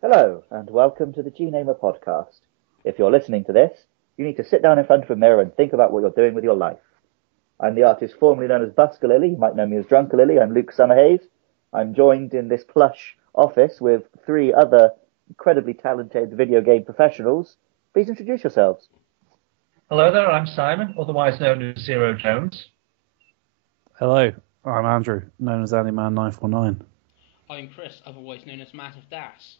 Hello, and welcome to the GNamer Podcast. If you're listening to this, you need to sit down in front of a mirror and think about what you're doing with your life. I'm the artist formerly known as Busker Lily. You might know me as Drunker Lily. I'm Luke Summerhays. I'm joined in this plush office with three other incredibly talented video game professionals. Please introduce yourselves. Hello there, I'm Simon, otherwise known as Zero Jones. Hello, I'm Andrew, known as Animan949. I'm Chris, otherwise known as Massive Das.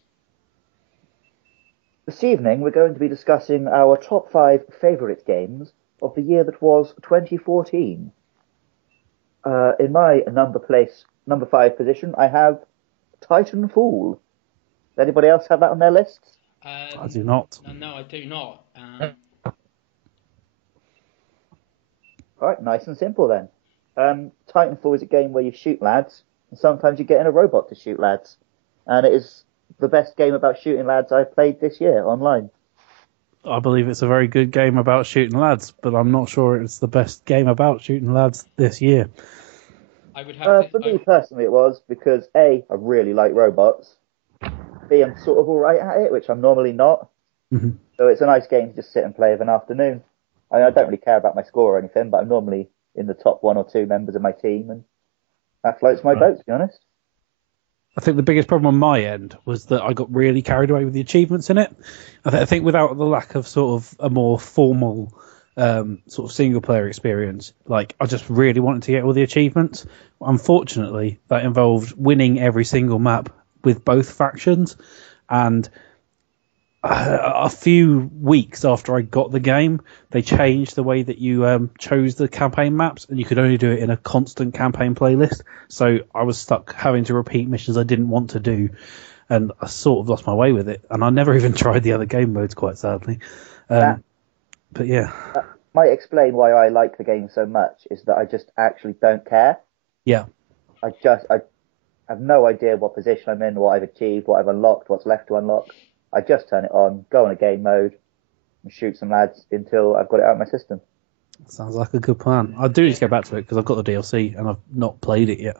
This evening, we're going to be discussing our top 5 favourite games of the year that was 2014. In my number 5 position, I have Titanfall. Does anybody else have that on their lists? I do not. No, I do not. Alright, nice and simple then. Titanfall is a game where you shoot lads, and sometimes you get in a robot to shoot lads. And it is the best game about shooting lads I've played this year online. I believe it's a very good game about shooting lads, but I'm not sure it's the best game about shooting lads this year. I would have for me personally it was, because A, I really like robots. B, I'm sort of alright at it, which I'm normally not. Mm-hmm. So it's a nice game to just sit and play of an afternoon. I don't really care about my score or anything, but I'm normally in the top 1 or 2 members of my team, and that floats my boat, to be honest. I think the biggest problem on my end was that I got really carried away with the achievements in it. I think without the lack of sort of a more formal sort of single-player experience, like I just really wanted to get all the achievements. Unfortunately, that involved winning every single map with both factions, and a few weeks after I got the game, they changed the way that you chose the campaign maps, and you could only do it in a constant campaign playlist. So I was stuck having to repeat missions I didn't want to do, and I sort of lost my way with it. And I never even tried the other game modes, quite sadly. But yeah. Might explain why I like the game so much, is that I just actually don't care. Yeah. I have no idea what position I'm in, what I've achieved, what I've unlocked, what's left to unlock. I just turn it on, go on a game mode, and shoot some lads until I've got it out of my system. Sounds like a good plan. I do need to get back to it because I've got the DLC and I've not played it yet.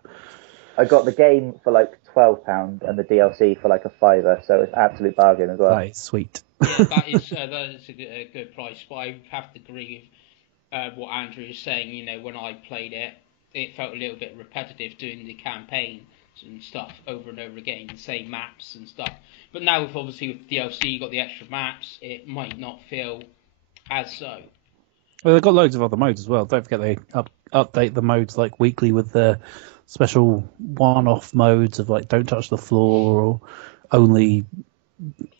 I got the game for like £12 and the DLC for like a £5, so it's an absolute bargain as well. That is sweet. Yeah, that is a good price, but I have to agree with what Andrew is saying. You know, when I played it, it felt a little bit repetitive doing the campaign and stuff over and over again, the same maps and stuff. But now, with DLC, you got the extra maps, it might not feel as so. Well, they've got loads of other modes as well. Don't forget they update the modes like weekly with the special one-off modes of like don't touch the floor or only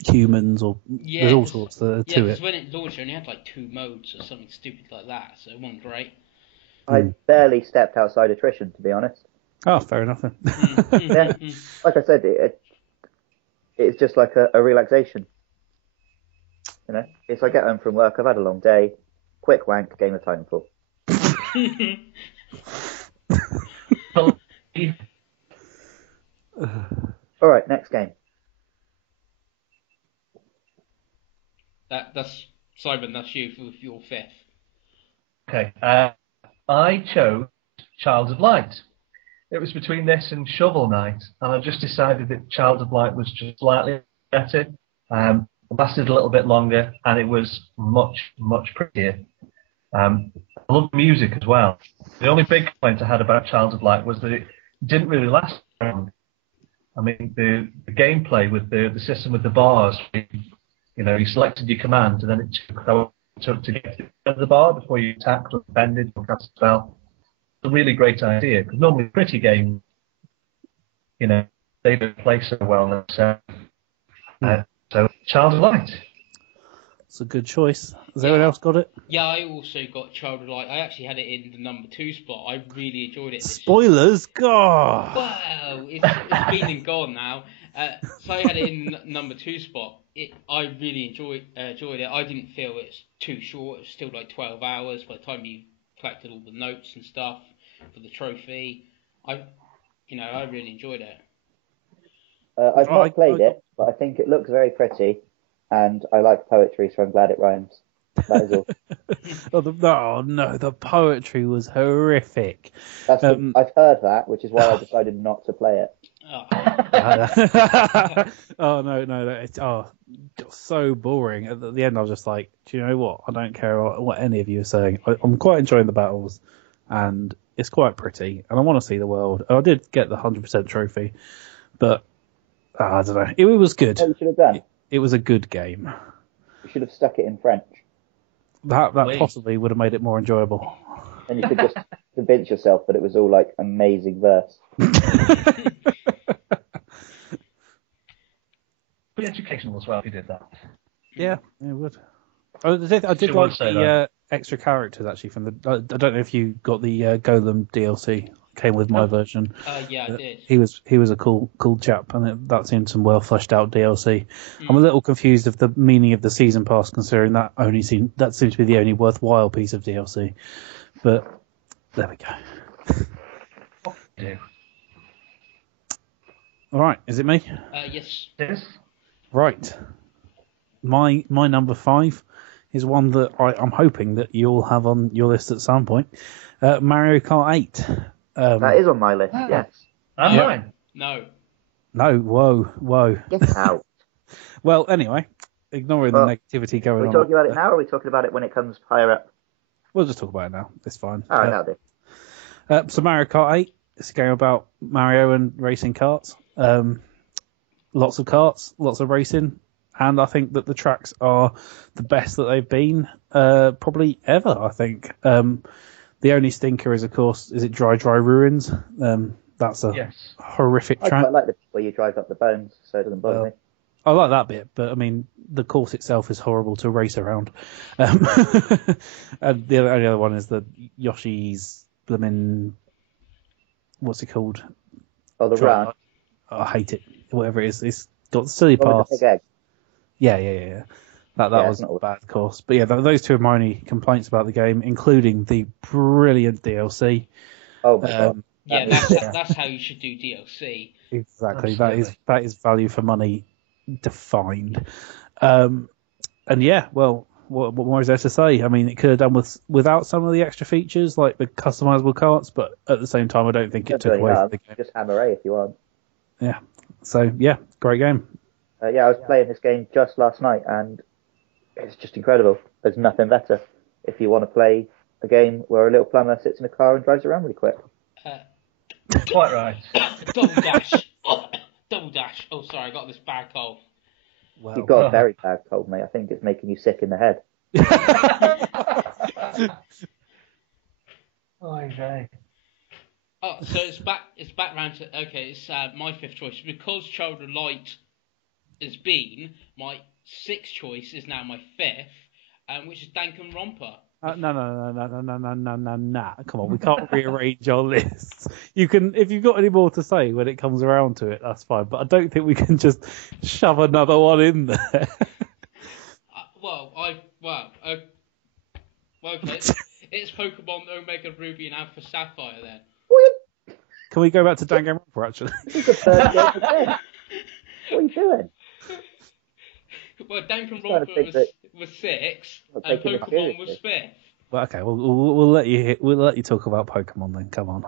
humans, or there's all sorts to it. Yeah, because when it launched, it only had like 2 modes or something stupid like that, so it wasn't great. I barely stepped outside attrition, to be honest. Oh, fair enough then. Yeah, like I said, it's just like a relaxation. You know, it's like I get home from work, I've had a long day, quick wank, game of Titanfall. All right, next game. That's Simon. That's you with your 5th. Okay, I chose Child of Light. It was between this and Shovel Knight, and I just decided that Child of Light was just slightly better. It lasted a little bit longer, and it was much, much prettier. I love the music as well. The only big complaint I had about Child of Light was that it didn't really last long. I mean, the gameplay with the system with the bars, you know, you selected your command, and then it took to get to the bar before you attacked or defended or cast a spell. It's a really great idea, because normally pretty games, you know, they don't play so well. So Child of Light. It's a good choice. Has anyone else got it? Yeah, I also got Child of Light. I actually had it in the number 2 spot. I really enjoyed it. Spoilers? God! Wow, it's been and gone now. So I had it in number 2 spot. I really enjoyed it. I didn't feel it's too short. It was still like 12 hours by the time you collected all the notes and stuff for the trophy. I really enjoyed it. I've not played it, but I think it looks very pretty, and I like poetry, so I'm glad it rhymes. That is all. The poetry was horrific. I've heard that, which is why I decided not to play it. Oh. Oh no, it's so boring. At the end, I was just like, do you know what? I don't care what any of you are saying. I'm quite enjoying the battles, and it's quite pretty, and I want to see the world. I did get the 100% trophy, but I don't know. It was good. What you should have done? It was a good game. You should have stuck it in French. That possibly would have made it more enjoyable. And you could just convince yourself that it was all like amazing verse. Be educational as well if you did that. Yeah, it would. I did like the extra characters actually from the. I don't know if you got the Golem DLC. Came with my version. Yeah, I did. He was a cool chap, and that seemed some well fleshed out DLC. I'm a little confused of the meaning of the season pass, considering that seems to be the only worthwhile piece of DLC. But there we go. Yeah. All right, is it me? Yes. Right. My number 5 is one that I'm hoping that you'll have on your list at some point. Mario Kart 8. That is on my list, yes. And mine. No. No, whoa. Get out. Well, anyway, ignoring the negativity going on. Are we talking about it now, or are we talking about it when it comes higher up? We'll just talk about it now. It's fine. All right, now do. So Mario Kart 8, it's a game about Mario and racing karts. Lots of karts, lots of racing, and I think that the tracks are the best that they've been probably ever, I think. The only stinker is, of course, is it Dry Ruins? That's a horrific track. I quite like the where you drive up the bones, so it doesn't bother me. I like that bit, but I mean, the course itself is horrible to race around. And the only other one is the Yoshi's blooming, what's it called? Oh, the run. I hate it. Whatever it is, it's got the silly paths. Big egg. Yeah. That was a bad course. But yeah, those two are my only complaints about the game, including the brilliant DLC. Oh my god. Yeah, that's how you should do DLC. Exactly. Absolutely. That is value for money defined. And yeah, well, what more is there to say? I mean, it could have done without some of the extra features like the customizable carts, but at the same time, I don't think it took away from the game. Just hammer A if you want. Yeah. So yeah, great game. I was playing this game just last night, and it's just incredible. There's nothing better if you want to play a game where a little plumber sits in a car and drives around really quick. Quite right. Double dash. Double dash. Oh, sorry, I got this bad cold. Wow. You've got a very bad cold, mate. I think it's making you sick in the head. Okay. Oh, so it's back round to it's my 5th choice because Child of Light has been my 6th choice is now my 5th, which is Danganronpa. No. Come on, we can't rearrange our lists. You can, if you've got any more to say when it comes around to it, that's fine. But I don't think we can just shove another one in there. Okay. It's Pokemon Omega Ruby and Alpha Sapphire then. Can we go back to Danganronpa actually? This is the third game of this. What are you doing? Well, Danganronpa was 6, and Pokemon was 5th. Well, okay, we'll let you talk about Pokemon then. Come on.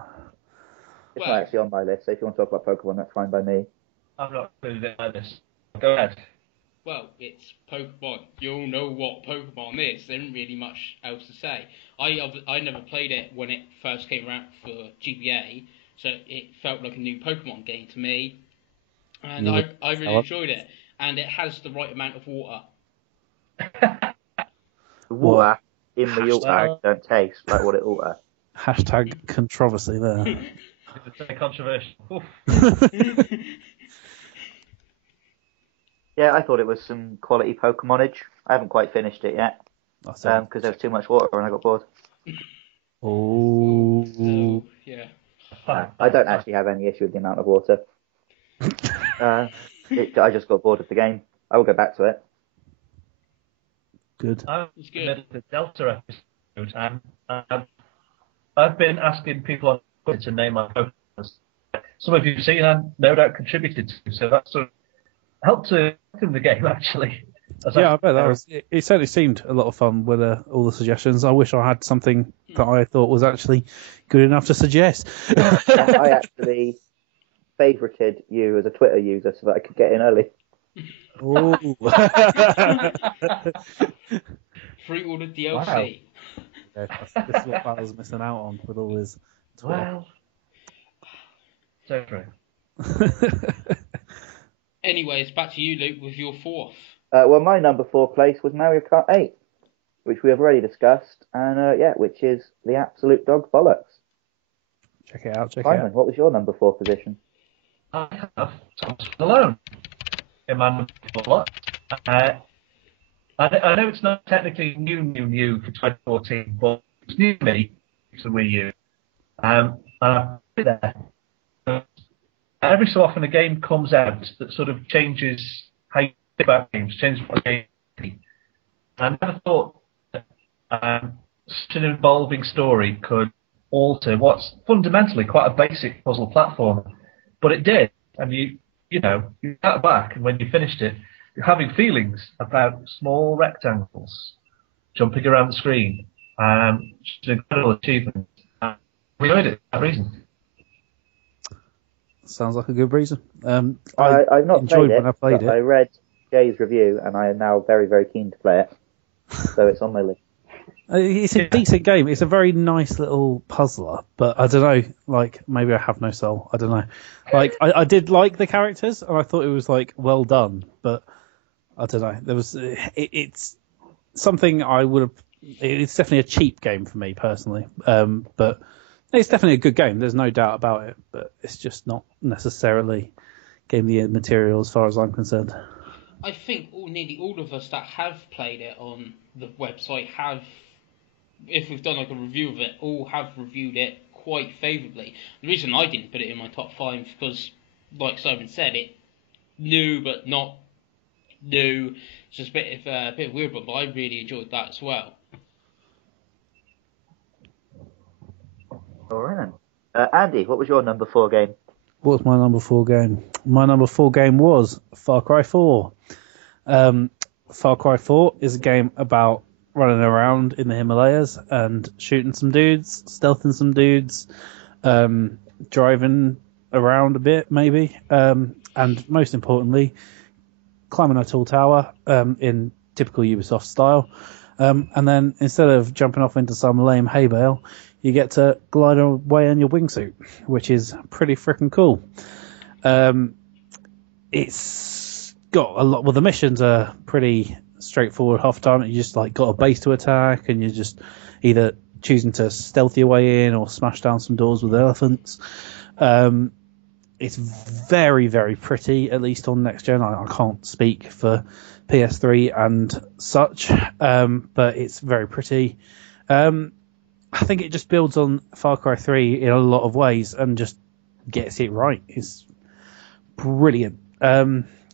It's not actually on my list, so if you want to talk about Pokemon, that's fine by me. I'm not included in my list. Go ahead. Well, it's Pokemon. You all know what Pokemon is. There isn't really much else to say. I never played it when it first came out for GBA, so it felt like a new Pokemon game to me, and I really enjoyed it. And it has the right amount of water. The water in the water don't taste like what it ought to. Hashtag controversy there. It's very controversial. Yeah, I thought it was some quality Pokemonage. I haven't quite finished it yet because there was too much water and I got bored. Oh, yeah. I don't actually have any issue with the amount of water. I just got bored of the game. I will go back to it. Good. It's good. The Delta episode, and I've been asking people on Twitter to name my Pokemon. Some of you have seen and no doubt contributed to, so that's sort of helped to in the game actually. Yeah, I bet that was. It certainly seemed a lot of fun with all the suggestions. I wish I had something that I thought was actually good enough to suggest. I actually favourited you as a Twitter user so that I could get in early. Ooh. Free all the DLC. Wow. Yeah, this is what Battle's missing out on with all his Twitter. Well, so true. Anyways, back to you, Luke, with your fourth. Well, my number 4 place was Mario Kart 8, which we have already discussed, and which is the absolute dog bollocks. Check it out. Simon, what was your number 4 position? I have Thomas Alone in my number 4. I know it's not technically new for 2014, but it's new to me. It's the Wii U. And I put it there. Every so often a game comes out that sort of changes how you think about games, changes what a game is. I never thought that such an involving story could alter what's fundamentally quite a basic puzzle platformer. But it did. And you sat back, and when you finished it, you're having feelings about small rectangles jumping around the screen. It's an incredible achievement. We enjoyed it for that reason. Sounds like a good reason. I've not enjoyed played it, when I played but I read Jay's review, and I am now very, very keen to play it. So it's on my list. It's a decent game. It's a very nice little puzzler, but I don't know. Like, maybe I have no soul. I don't know. Like, I did like the characters, and I thought it was like well done, but I don't know. There was it's something I would have. It's definitely a cheap game for me personally, but it's definitely a good game. There's no doubt about it, but it's just not necessarily game of the year material as far as I'm concerned. I think nearly all of us that have played it on the website have, if we've done like a review of it, all have reviewed it quite favourably. The reason I didn't put it in my top 5 because, like Simon said, it new but not new. It's just a bit weird, but I really enjoyed that as well. All right then. Andy, what was your number 4 game? What was my number 4 game? My number 4 game was Far Cry 4. Far Cry 4 is a game about running around in the Himalayas and shooting some dudes, stealthing some dudes, driving around a bit maybe, and most importantly, climbing a tall tower in typical Ubisoft style. And then instead of jumping off into some lame hay bale, you get to glide away in your wingsuit, which is pretty freaking cool. It's got a lot. Well, the missions are pretty straightforward half the time. You just like got a base to attack, and you're just either choosing to stealth your way in or smash down some doors with elephants. It's very, very pretty, at least on next gen. I can't speak for PS3 and such, but it's very pretty. I think it just builds on Far Cry 3 in a lot of ways and just gets it right. It's brilliant.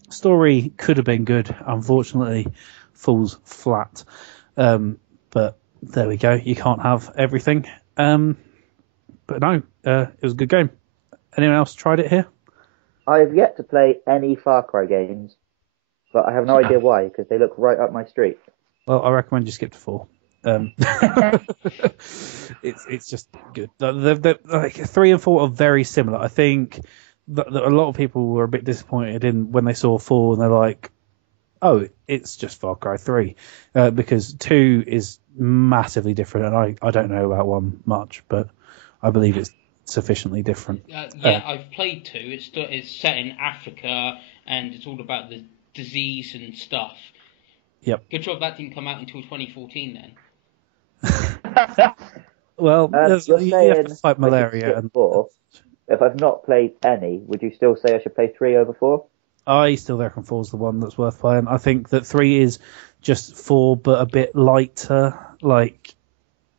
Story could have been good. Unfortunately, falls flat. But there we go. You can't have everything. But no, it was a good game. Anyone else tried it here? I have yet to play any Far Cry games, but I have no idea why, because they look right up my street. Well, I recommend you skip to 4. It's just good. Like 3 and 4 are very similar. I think that a lot of people were a bit disappointed in when they saw 4 and they're like, "Oh, it's just Far Cry 3," because 2 is massively different, and I don't know about 1 much, but I believe it's sufficiently different. I've played 2. It's set in Africa and it's all about the disease and stuff. Yep. Good job that didn't come out until 2014 then. Well, you're you saying have to fight malaria. And 4. If I've not played any, would you still say I should play 3 over 4? I still reckon 4 is the one that's worth playing. I think that 3 is just 4, but a bit lighter. Like,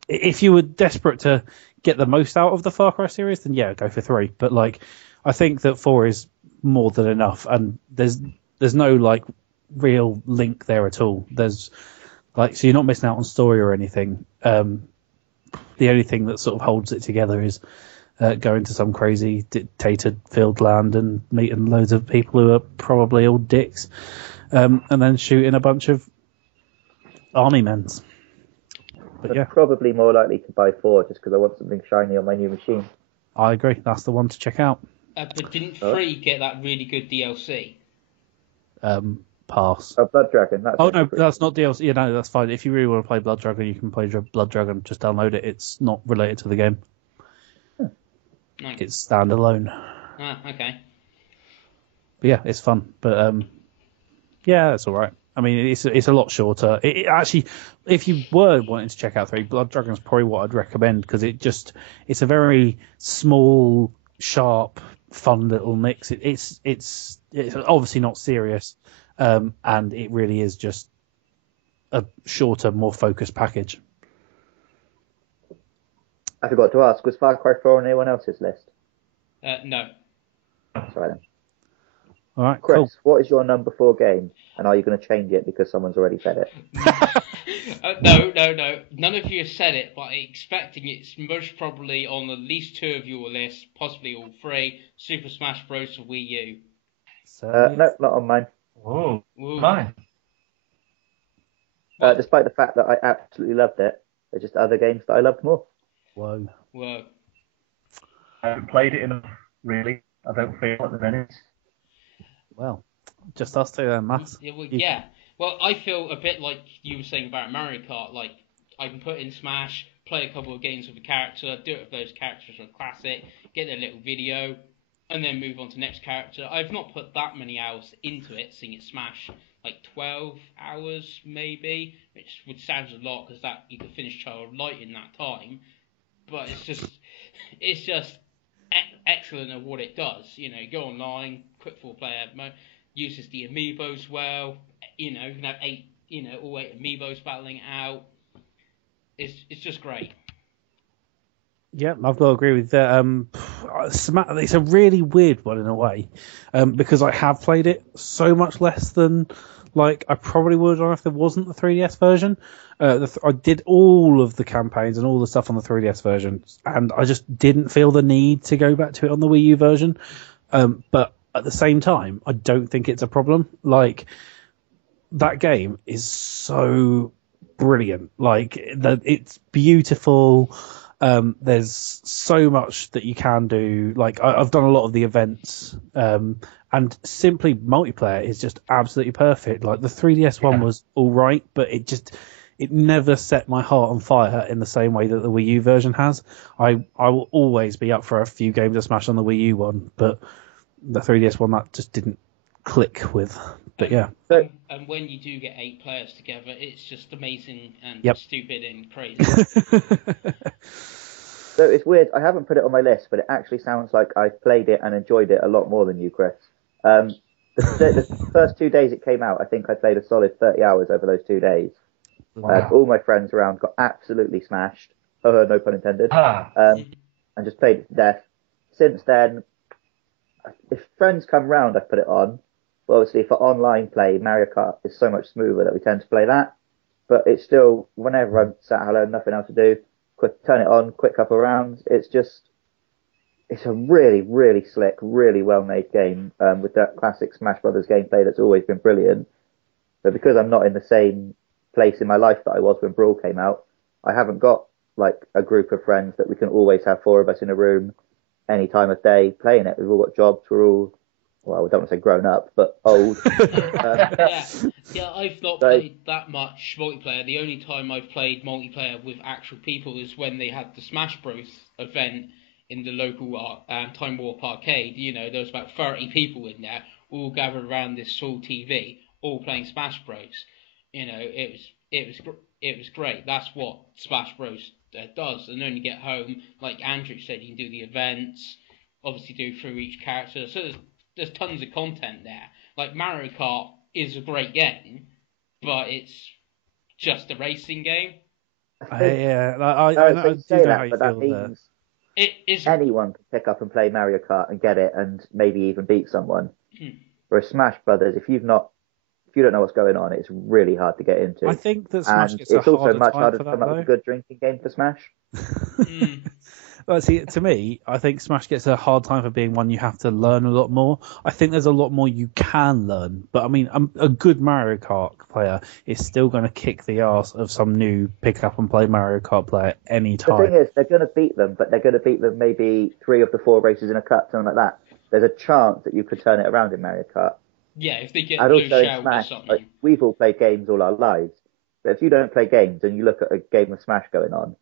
if you were desperate to get the most out of the Far Cry series, then yeah, go for 3. But like, I think that 4 is more than enough, and there's no like real link there at all. There's like, so you're not missing out on story or anything. The only thing that sort of holds it together is going to some crazy dictator-filled land and meeting loads of people who are probably all dicks, and then shooting a bunch of army men. But yeah, probably more likely to buy 4 just because I want something shiny on my new machine. I agree. That's the one to check out. But didn't 3 get that really good DLC? Pass. Oh, Blood Dragon. Oh no, that's not DLC. Yeah, no, that's fine. If you really want to play Blood Dragon, you can play Blood Dragon. Just download it. It's not related to the game. Nice. It's standalone. Ah, okay. But yeah, it's fun. But yeah, it's all right. I mean, it's a lot shorter. It actually, if you were wanting to check out 3, Blood Dragon is probably what I'd recommend because it's a very small, sharp, fun little mix. It's obviously not serious, and it really is just a shorter, more focused package. I forgot to ask, was Far Cry 4 on anyone else's list? No. Sorry then. All right, Chris, cool. what is your number 4 game? And are you going to change it because someone's already said it? No. None of you have said it, but I'm expecting it's most probably on at least 2 of your list, possibly all 3. Super Smash Bros. For Wii U. No, not on mine. Whoa. Ooh. Mine. Despite the fact that I absolutely loved it, there's just other games that I loved more. Whoa. I haven't played it enough, really. I don't feel at the minute. Well, just us two then, Matt. Yeah. Well, I feel a bit like you were saying about Mario Kart. Like, I can put in Smash, play a couple of games with a character, do it with those characters from Classic, get their little video, and then move on to next character. I've not put that many hours into it, seeing it Smash, like 12 hours maybe, which would sound a lot because that you could finish Child Light in that time. But it's just excellent at what it does. You know, go online, quick 4-player mode, uses the amiibos well. You know, you can have all 8 amiibos battling out. It's just great. Yeah, I've got to agree with that. It's a really weird one in a way, because I have played it so much less than like I probably would have if there wasn't the 3DS version. I did all of the campaigns and all the stuff on the 3DS version, and I just didn't feel the need to go back to it on the Wii U version. But at the same time, I don't think it's a problem. Like, that game is so brilliant. Like, it's beautiful. There's so much that you can do. Like, I've done a lot of the events, and simply multiplayer is just absolutely perfect. Like, the 3DS one was all right, but it never set my heart on fire in the same way that the Wii U version has. I will always be up for a few games of Smash on the Wii U one, but the 3DS one, that just didn't click with. But yeah. And when you do get 8 players together, it's just amazing and stupid and crazy. So it's weird. I haven't put it on my list, but it actually sounds like I've played it and enjoyed it a lot more than you, Chris. The first 2 days it came out, I think I played a solid 30 hours over those 2 days. Wow. All my friends around got absolutely smashed. No pun intended. And just played it to death. Since then, if friends come round, I put it on. But obviously, for online play, Mario Kart is so much smoother that we tend to play that. But it's still, whenever I'm sat alone, nothing else to do, turn it on, quick couple of rounds. It's a really, really slick, really well-made game with that classic Smash Brothers gameplay that's always been brilliant. But because I'm not in the same place in my life that I was when Brawl came out, I haven't got like a group of friends that we can always have 4 of us in a room any time of day playing it. We've all got jobs. We're all, well, I don't want to say grown up, but old. Yeah, I've not played that much multiplayer. The only time I've played multiplayer with actual people is when they had the Smash Bros. Event in the local Time Warp arcade. You know, there was about 30 people in there, all gathered around this small TV, all playing Smash Bros. You know, it was great. That's what Smash Bros. Does. And then you get home, like Andrew said, you can do the events, obviously do through each character. So there's tons of content there. Like, Mario Kart is a great game, but it's just a racing game. I do know how you feel there. It is. Anyone can pick up and play Mario Kart and get it and maybe even beat someone. Whereas Smash Brothers, if you don't know what's going on, it's really hard to get into. I think that Smash and gets it's also much harder for to that, come up with a good drinking game for Smash. Well, see, to me, I think Smash gets a hard time for being one you have to learn a lot more. I think there's a lot more you can learn. But, I mean, a good Mario Kart player is still going to kick the arse of some new pick-up-and-play Mario Kart player any time. The thing is, they're going to beat them, but they're going to beat them maybe 3 of the 4 races in a cup, something like that. there's a chance that you could turn it around in Mario Kart. Yeah, if they get And blue also in shell or Smash, something. like, we've all played games all our lives, but if you don't play games and you look at a game of Smash going on,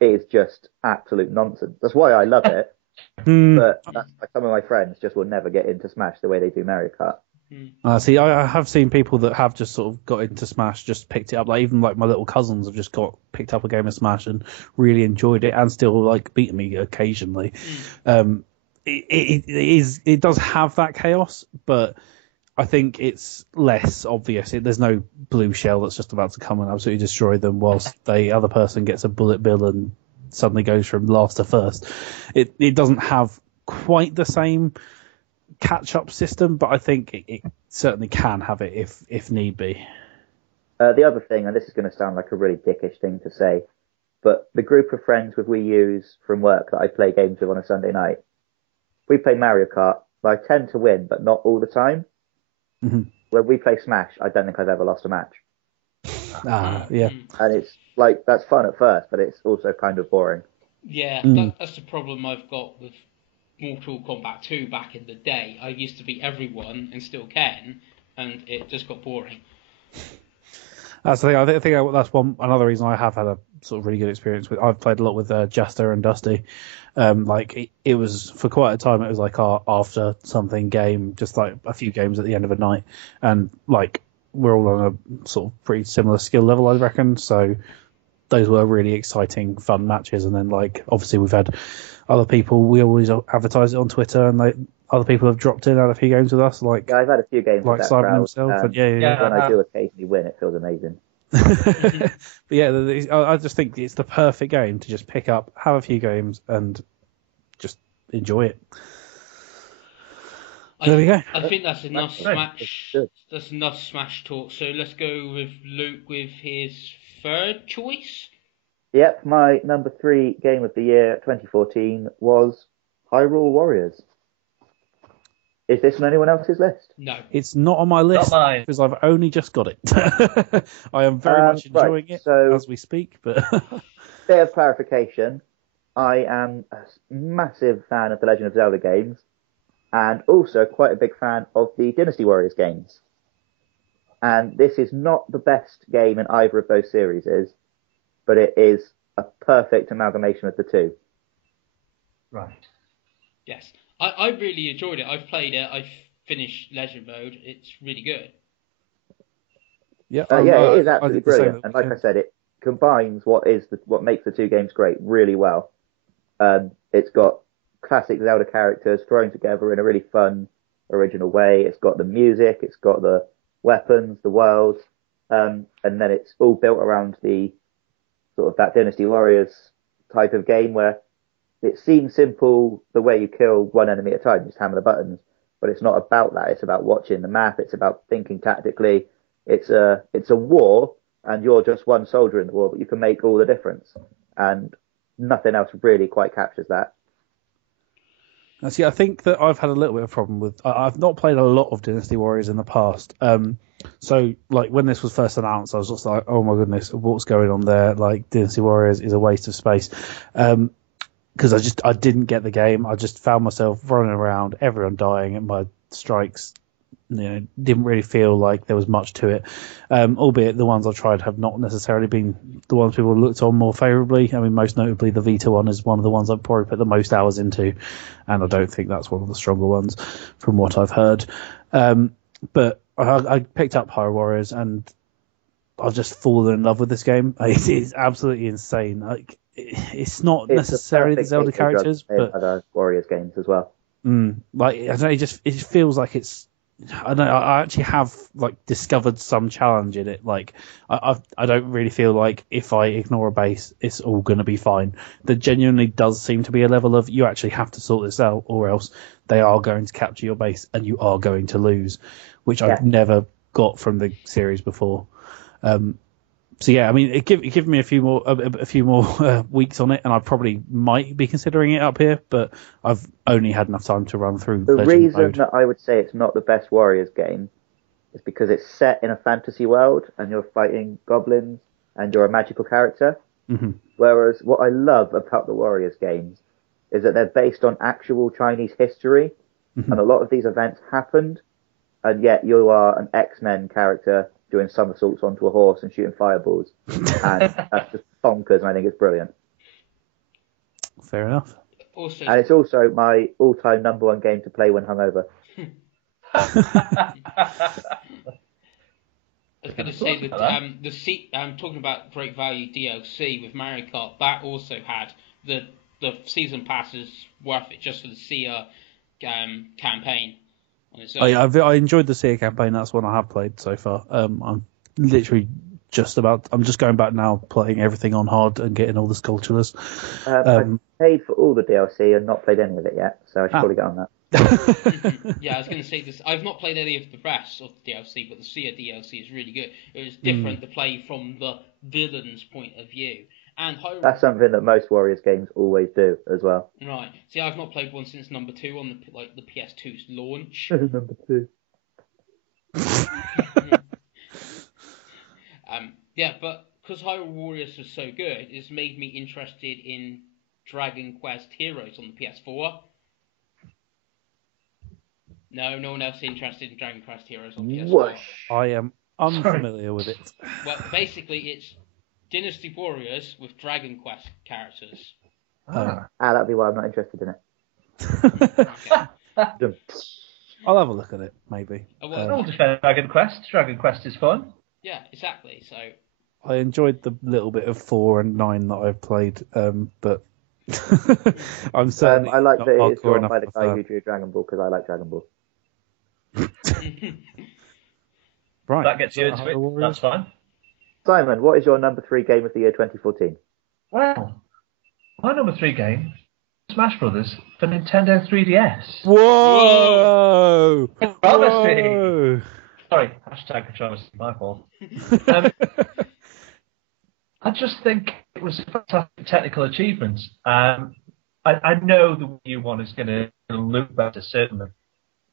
it is just absolute nonsense. That's why I love it, but that's why some of my friends just will never get into Smash the way they do Mario Kart. See, I have seen people that have just sort of got into Smash, just picked it up. Like even like my little cousins have just picked up a game of Smash and really enjoyed it, and still like beating me occasionally. It does have that chaos, but I think it's less obvious. There's no blue shell that's just about to come and absolutely destroy them, whilst the other person gets a bullet bill and suddenly goes from last to first. It doesn't have quite the same catch-up system, but I think it certainly can have it if need be. The other thing, and this is going to sound like a really dickish thing to say, but the group of friends we use from work that I play games with on a Sunday night, we play Mario Kart. I tend to win, but not all the time. Mm-hmm. When we play Smash, I don't think I've ever lost a match. Yeah. And it's like, that's fun at first, but it's also kind of boring. Yeah, that's the problem I've got with Mortal Kombat 2 back in the day. I used to beat everyone and still can, and it just got boring. That's the thing. I think that's another reason I have had a sort of really good experience with. I've played a lot with Jester and Dusty. Like it was for quite a time. It was like our after something game, just like a few games at the end of a night, and like we're all on a sort of pretty similar skill level, I reckon. So those were really exciting, fun matches. And then like obviously we've had other people. We always advertise it on Twitter, and other people have dropped in, had a few games with us. Like I've had a few games like with that Simon crowd, himself. And when I do occasionally win, it feels amazing. But yeah, I just think it's the perfect game to just pick up, have a few games, and just enjoy it. There we go. I think that's enough Smash. That's enough Smash talk. So let's go with Luke with his third choice. Yep, my number 3 game of the year 2014 was Hyrule Warriors. Is this on anyone else's list? No. It's not on my list because I've only just got it. I am very much enjoying it as we speak. But bit of clarification, I am a massive fan of the Legend of Zelda games and also quite a big fan of the Dynasty Warriors games. And this is not the best game in either of those series, but it is a perfect amalgamation of the two. Right. Yes. I really enjoyed it. I've played it. I've finished Legend Mode. It's really good. Yeah, it is absolutely brilliant. And like I said, it combines what makes the two games great really well. It's got classic Zelda characters thrown together in a really fun, original way. It's got the music, it's got the weapons, the world, and then it's all built around the sort of that Dynasty Warriors type of game where it seems simple the way you kill one enemy at a time, just hammer the buttons, but it's not about that. It's about watching the map. It's about thinking tactically. It's a war, and you're just one soldier in the war, but you can make all the difference. And nothing else really quite captures that. See, I think that I've had a little bit of a problem with. I've not played a lot of Dynasty Warriors in the past. So, like when this was first announced, I was just like, "Oh my goodness, what's going on there?" Like Dynasty Warriors is a waste of space. Because I didn't get the game. I just found myself running around, everyone dying, and my strikes, didn't really feel like there was much to it. Albeit the ones I've tried have not necessarily been the ones people looked on more favourably. I mean, most notably the Vita one is one of the ones I've probably put the most hours into, and I don't think that's one of the stronger ones from what I've heard. But I picked up Hyrule Warriors, and I've just fallen in love with this game. It is absolutely insane. Like, it's not necessarily the Zelda characters, but other Warriors games as well. Like I don't know, it feels like it's. I don't know. I actually have like discovered some challenge in it. Like I don't really feel like if I ignore a base, it's all going to be fine. There genuinely does seem to be a level of you actually have to sort this out, or else they are going to capture your base and you are going to lose, which I've never got from the series before. So yeah, I mean, it give me a few more weeks on it, and I probably might be considering it up here. But I've only had enough time to run through. The Legend reason mode. that I would say it's not the best Warriors game is because it's set in a fantasy world, and you're fighting goblins, and you're a magical character. Mm-hmm. Whereas what I love about the Warriors games is that they're based on actual Chinese history, and a lot of these events happened, and yet you are an X-Men character doing somersaults onto a horse and shooting fireballs, and that's just bonkers, and I think it's brilliant. Fair enough. Also, And it's also my all-time number one game to play when hungover. I was going to say that talking about great value DLC with Mario Kart, that also had the season passes worth it just for the SEA campaign on its own. I enjoyed the SEA campaign. That's one I have played so far. I'm literally I'm just going back now, playing everything on hard and getting all the Skulltulas. I've paid for all the DLC and not played any of it yet, so I should probably get on that. Yeah, I was going to say this. I've not played any of the rest of the DLC, but the SEA DLC is really good. It was different to play from the villain's point of view. And that's something that most Warriors games always do as well. Right. See, I've not played one since number 2 on the PS2's launch. Number 2. Yeah, but because Hyrule Warriors was so good, it's made me interested in Dragon Quest Heroes on the PS4. No one else interested in Dragon Quest Heroes on PS4. Whoosh. I am unfamiliar with it. Well, basically, it's Dynasty Warriors with Dragon Quest characters. That'd be why I'm not interested in it. Okay. I'll have a look at it, maybe. I'll defend Dragon Quest. Dragon Quest is fun. Yeah, exactly. So I enjoyed the little bit of 4 and 9 that I've played, but I'm certainly I like not that it's hardcore drawn enough by the for guy that. who drew Dragon Ball because I like Dragon Ball. Right, That gets you so into Hyrule it. Warriors. That's fine. Simon, what is your number 3 game of the year 2014? Well, my number 3 game, Smash Brothers for Nintendo 3DS. Whoa! Controversy. Whoa! Sorry, hashtag controversy, my fault. I just think it was a fantastic technical achievement. I know the Wii U one is going to look better, certainly.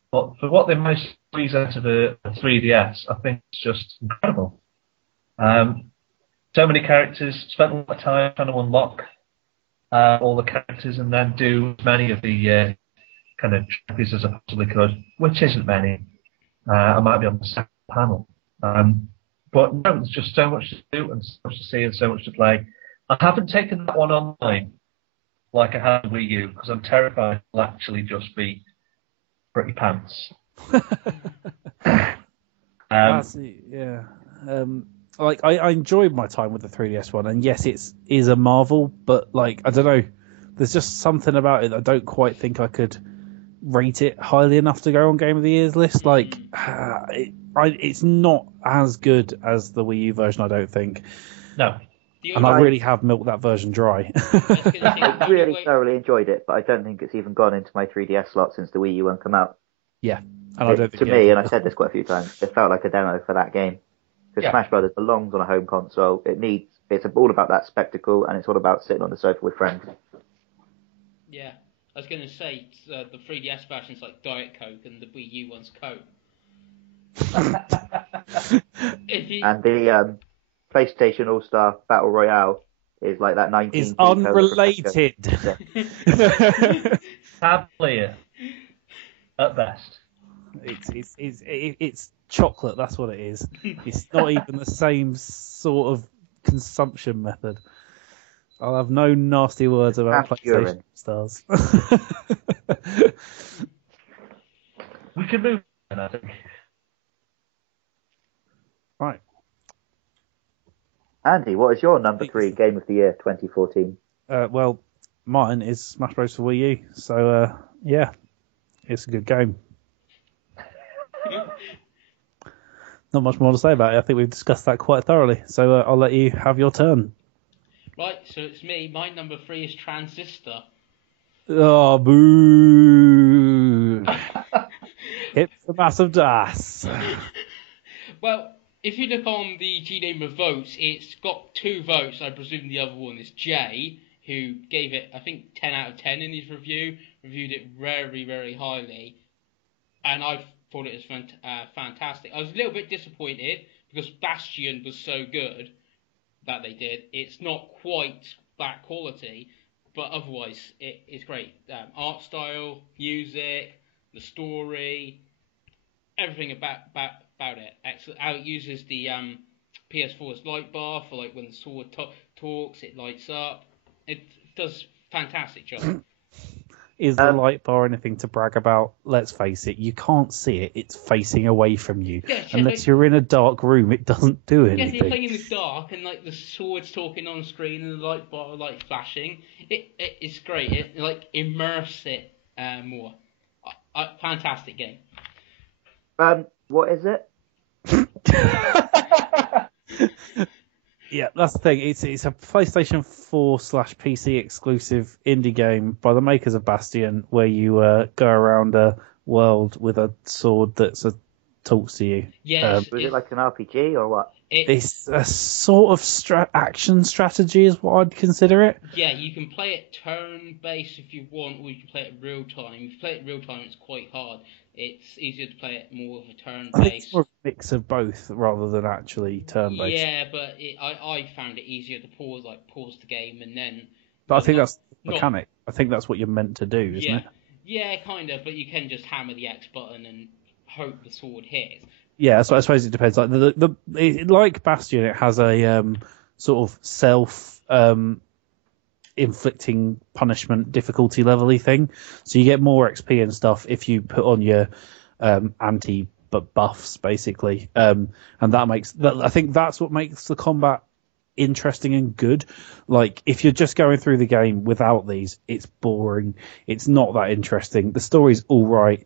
But for what they managed to squeeze out of the 3DS, I think it's just incredible. So many characters, spent a lot of time trying to unlock all the characters and then do as many of the kind of trophies as I possibly could, which isn't many. I might be on the second panel. But no, there's just so much to do and so much to see and so much to play. I haven't taken that one online like I had Wii U because I'm terrified it'll actually just be pretty pants. Yeah. Like I enjoyed my time with the 3DS one, and yes, it is a marvel, but like I don't know, there's just something about it that I don't quite think I could rate it highly enough to go on Game of the Year's list. Like it's not as good as the Wii U version, I don't think. No. And I really have milked that version dry. I really thoroughly enjoyed it, but I don't think it's even gone into my 3DS slot since the Wii U one came out. Yeah, and I don't think to me, and I said this quite a few times, it felt like a demo for that game. Because Smash Brothers belongs on a home console. It's all about that spectacle, and it's all about sitting on the sofa with friends. yeah, I was going to say the 3DS version's like Diet Coke, and the Wii U one's Coke. And the PlayStation All-Star Battle Royale is like that 19. It's unrelated. Tab player at best. It's chocolate. That's what it is. It's not even the same sort of consumption method. I'll have no nasty words about PlayStation stars. We can move on, I think. Right. Andy, what is your number 3 game of the year 2014? Well, mine is Smash Bros. For Wii U. So, yeah, it's a good game. Not much more to say about it. I think we've discussed that quite thoroughly. So I'll let you have your turn. Right, so it's me. My number 3 is Transistor. Oh, boo! Hit the massive das. Well, if you look on the GNamer votes, it's got 2 votes. I presume the other one is Jay, who gave it, I think, 10 out of 10 in his review. Reviewed it very, very highly. And I thought it was fantastic. I was a little bit disappointed because Bastion was so good that they did. It's not quite that quality, but otherwise it is great. Art style, music, the story, everything about it. Excellent. How it uses the PS4's light bar for like when the sword talks, it lights up. It does fantastic job. Is the light bar anything to brag about? Let's face it, you can't see it. It's facing away from you. Yeah, Unless you're in a dark room, it doesn't do Yeah, anything. you're playing in the dark and like the sword's talking on screen and the light bar like flashing. It's great. It like immerse it more. Fantastic game. What is it? Yeah, that's the thing. It's a PlayStation 4/PC exclusive indie game by the makers of Bastion, where you go around a world with a sword that talks to you. Yes. Was it like an RPG or what? It's a sort of action strategy is what I'd consider it. Yeah, you can play it turn-based if you want, or you can play it real-time. If you play it real-time, it's quite hard. It's easier to play it more of a turn-based. I think it's more of a mix of both rather than actually turn-based. Yeah, but I found it easier to pause the game and then... But I think that's the mechanic. I think that's what you're meant to do, isn't it? Yeah, kind of, but you can just hammer the X button and hope the sword hits. Yeah, so I suppose it depends. Like like Bastion, it has a sort of self inflicting punishment difficulty level-y thing. So you get more XP and stuff if you put on your anti buffs, basically. And I think that's what makes the combat interesting and good. Like if you're just going through the game without these, it's boring. It's not that interesting. The story's all right,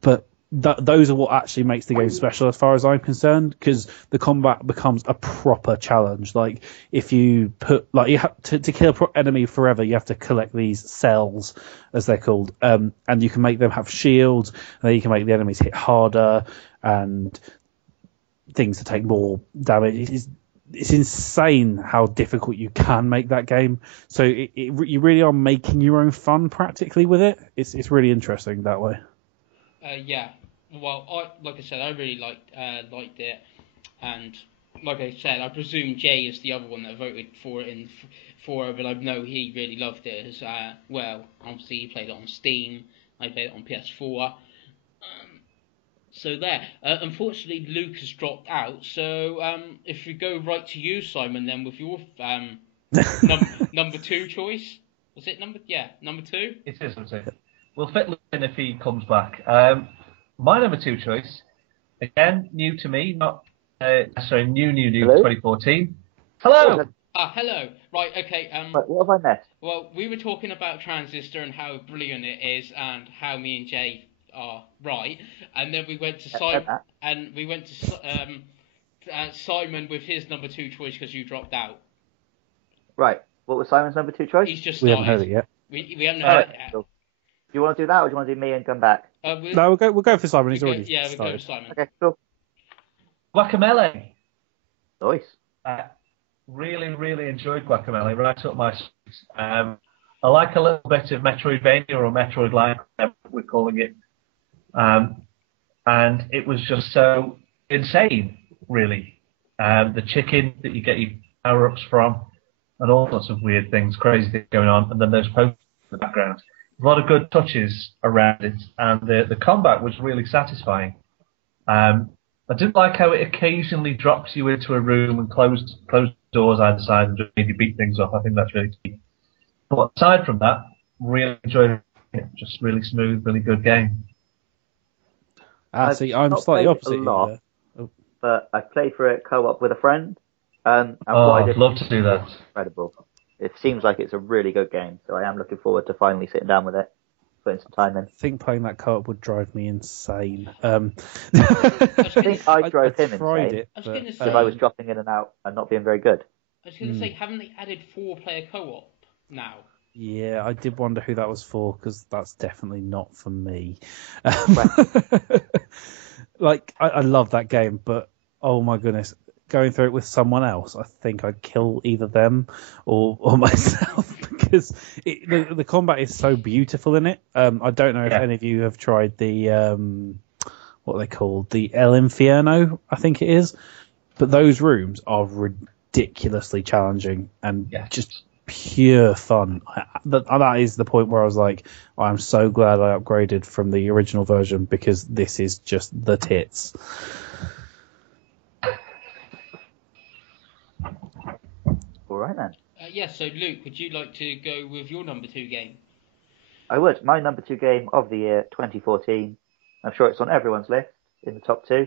but those are what actually makes the game special as far as I'm concerned, because the combat becomes a proper challenge. Like if you put, like, you have to kill an enemy forever, you have to collect these cells, as they're called, and you can make them have shields, and then you can make the enemies hit harder and things to take more damage. It's insane how difficult you can make that game. So you really are making your own fun practically with it. It's really interesting that way. Yeah. Well, like I said, I really liked it, and like I said, I presume Jay is the other one that voted for it but I know he really loved it as well. Obviously, he played it on Steam. I played it on PS4. So there. Unfortunately, Luke has dropped out. So if we go right to you, Simon, then with your number 2 choice, was it number 2? It is number 2. We'll fit Luke in if he comes back. My number 2 choice, again, new to me, not new, Hello? 2014. Hello. Hello. Right. Okay. What have I missed? Well, we were talking about Transistor and how brilliant it is, and how me and Jay are right, and then we went to Simon with his number 2 choice because you dropped out. Right. What was Simon's number 2 choice? He's just We started. haven't heard it yet. We haven't heard it yet. Cool. Do you want to do that, or do you want to do me and come back? No, we'll go for Simon. He's already we'll go started. for Simon. Okay, cool. Guacamelee. Nice. Really, really enjoyed Guacamelee. Right up my street. I like a little bit of Metroidvania or Metroid-like, whatever we're calling it. And it was just so insane, really. The chicken that you get your power-ups from, and all sorts of weird things, crazy things going on, and then those posters in the background. A lot of good touches around it, and the combat was really satisfying. I didn't like how it occasionally drops you into a room and closed doors either side and just made you beat things up. I think that's really key. But aside from that, really enjoyed it. Just really smooth, really good game. See, I'm slightly opposite you there. But I played for it co-op with a friend. And I'd love to do that. Incredible. It seems like it's a really good game, so I am looking forward to finally sitting down with it, putting some time in. I think playing that co-op would drive me insane. I think I drove him insane because I was dropping in and out and not being very good. I was going to say, haven't they added 4-player co-op now? Yeah, I did wonder who that was for, because that's definitely not for me. Like, I love that game, but oh my goodness, going through it with someone else, I think I'd kill either them or myself, because the combat is so beautiful in it. I don't know if any of you have tried the what are they called, the El Infierno, I think it is, but those rooms are ridiculously challenging and just pure fun. That is the point where I was like, I'm so glad I upgraded from the original version because this is just the tits. All right then. So Luke, would you like to go with your number 2 game? I would. My number 2 game of the year, 2014. I'm sure it's on everyone's list in the top 2.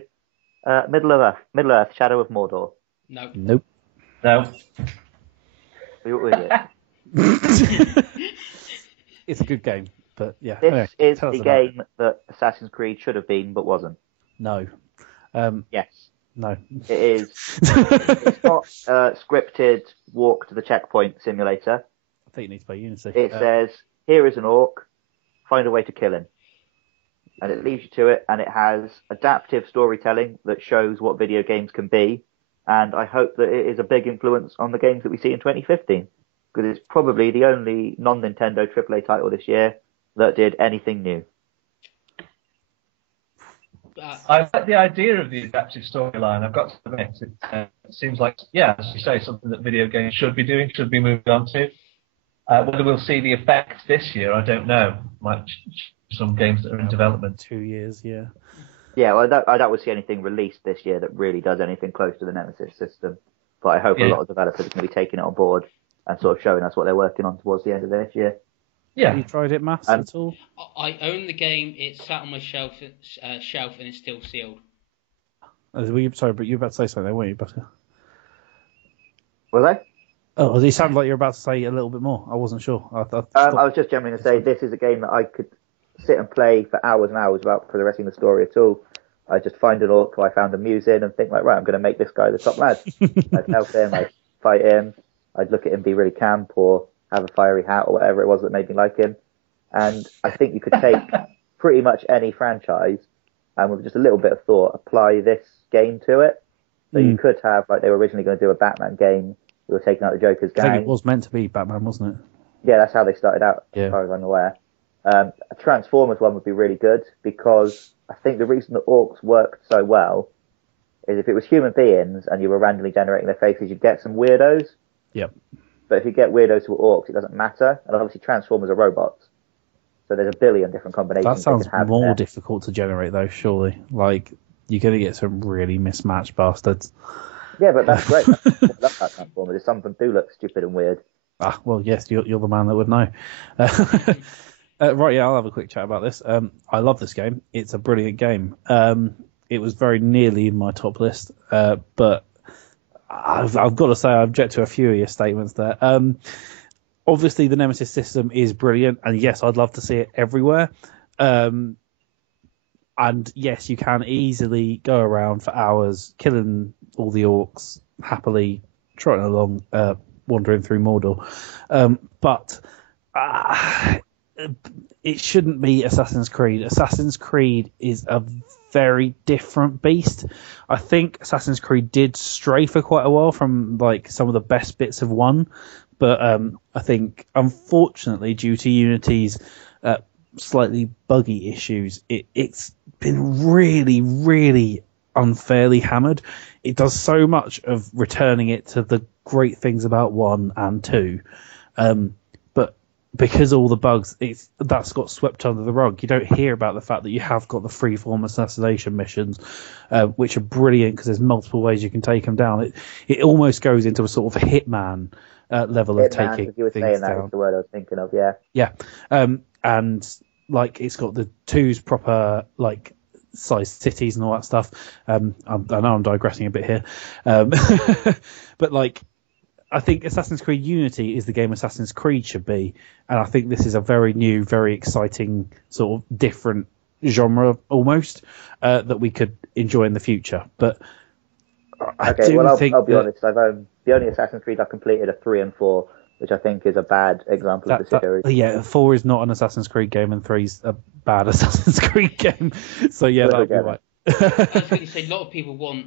Middle Earth, Shadow of Mordor. No. Nope. No. You're idiot. It's a good game, but yeah. This is tell us the about game that Assassin's Creed should have been but wasn't. No. Yes. No. It is. It's not a scripted walk to the checkpoint simulator. I think you need to play Unity. It says, here is an orc, find a way to kill him. And it leads you to it, and it has adaptive storytelling that shows what video games can be. And I hope that it is a big influence on the games that we see in 2015. Because it's probably the only non-Nintendo AAA title this year that did anything new. I like the idea of the adaptive storyline. I've got to admit, it seems like, as you say, something that video games should be doing, should be moving on to. Whether we'll see the effect this year, I don't know. Might some games that are in development. 2 years, yeah. Yeah, well, I don't see anything released this year that really does anything close to the Nemesis system. But I hope a lot of developers are going to be taking it on board and sort of showing us what they're working on towards the end of this year. Yeah. Have you tried it, Mass, at all? I own the game. It's sat on my shelf, and it's still sealed. Sorry, but you were about to say something, weren't you, Butter? Was I? Oh, it sounded like you were about to say a little bit more. I wasn't sure. I was just generally going to say this is a game that I could sit and play for hours and hours without progressing the story at all. I just find an orc who I found amusing and think, like, right, I'm going to make this guy the top lad. I'd help him, I'd fight him, I'd look at him be really camp or have a fiery hat or whatever it was that made me like him. And I think you could take pretty much any franchise and with just a little bit of thought, apply this game to it. So you could have, like they were originally going to do a Batman game. We were taking out the Joker's gang. I think it was meant to be Batman, wasn't it? Yeah, that's how they started out, as far as I'm aware. A Transformers one would be really good because I think the reason that orcs worked so well is if it was human beings and you were randomly generating their faces, you'd get some weirdos. Yep. But if you get weirdos who are orcs, it doesn't matter. And obviously Transformers are robots. So there's a billion different combinations. That sounds more difficult to generate, though, surely. Like, you're going to get some really mismatched bastards. Yeah, but that's great. I love that Transformers. Some of them do look stupid and weird. Ah, well, yes, you're the man that would know. Right, yeah, I'll have a quick chat about this. I love this game. It's a brilliant game. It was very nearly in my top list, but I've got to say I object to a few of your statements there. Obviously, the Nemesis system is brilliant, and yes, I'd love to see it everywhere. And yes, you can easily go around for hours killing all the orcs happily, trotting along, wandering through Mordor. But it shouldn't be Assassin's Creed. Assassin's Creed is a very different beast. I think Assassin's Creed did stray for quite a while from like some of the best bits of 1, but I think unfortunately due to Unity's slightly buggy issues, it's been really, really unfairly hammered. It does so much of returning it to the great things about 1 and 2, but because all the bugs, that's got swept under the rug. You don't hear about the fact that you have got the freeform assassination missions, which are brilliant because there's multiple ways you can take them down. It almost goes into a sort of Hitman level of taking you were things saying down. that was the word I was thinking of, yeah. Yeah, and like it's got the 2's proper like sized cities and all that stuff. I know I'm digressing a bit here, but like I think Assassin's Creed Unity is the game Assassin's Creed should be, and I think this is a very new, very exciting sort of different genre almost that we could enjoy in the future. But I'll be honest. The only Assassin's Creed I've completed are 3 and 4, which I think is a bad example of the series. Yeah, 4 is not an Assassin's Creed game, and 3's a bad Assassin's Creed game. So yeah, that would be right. I was going to say, a lot of people want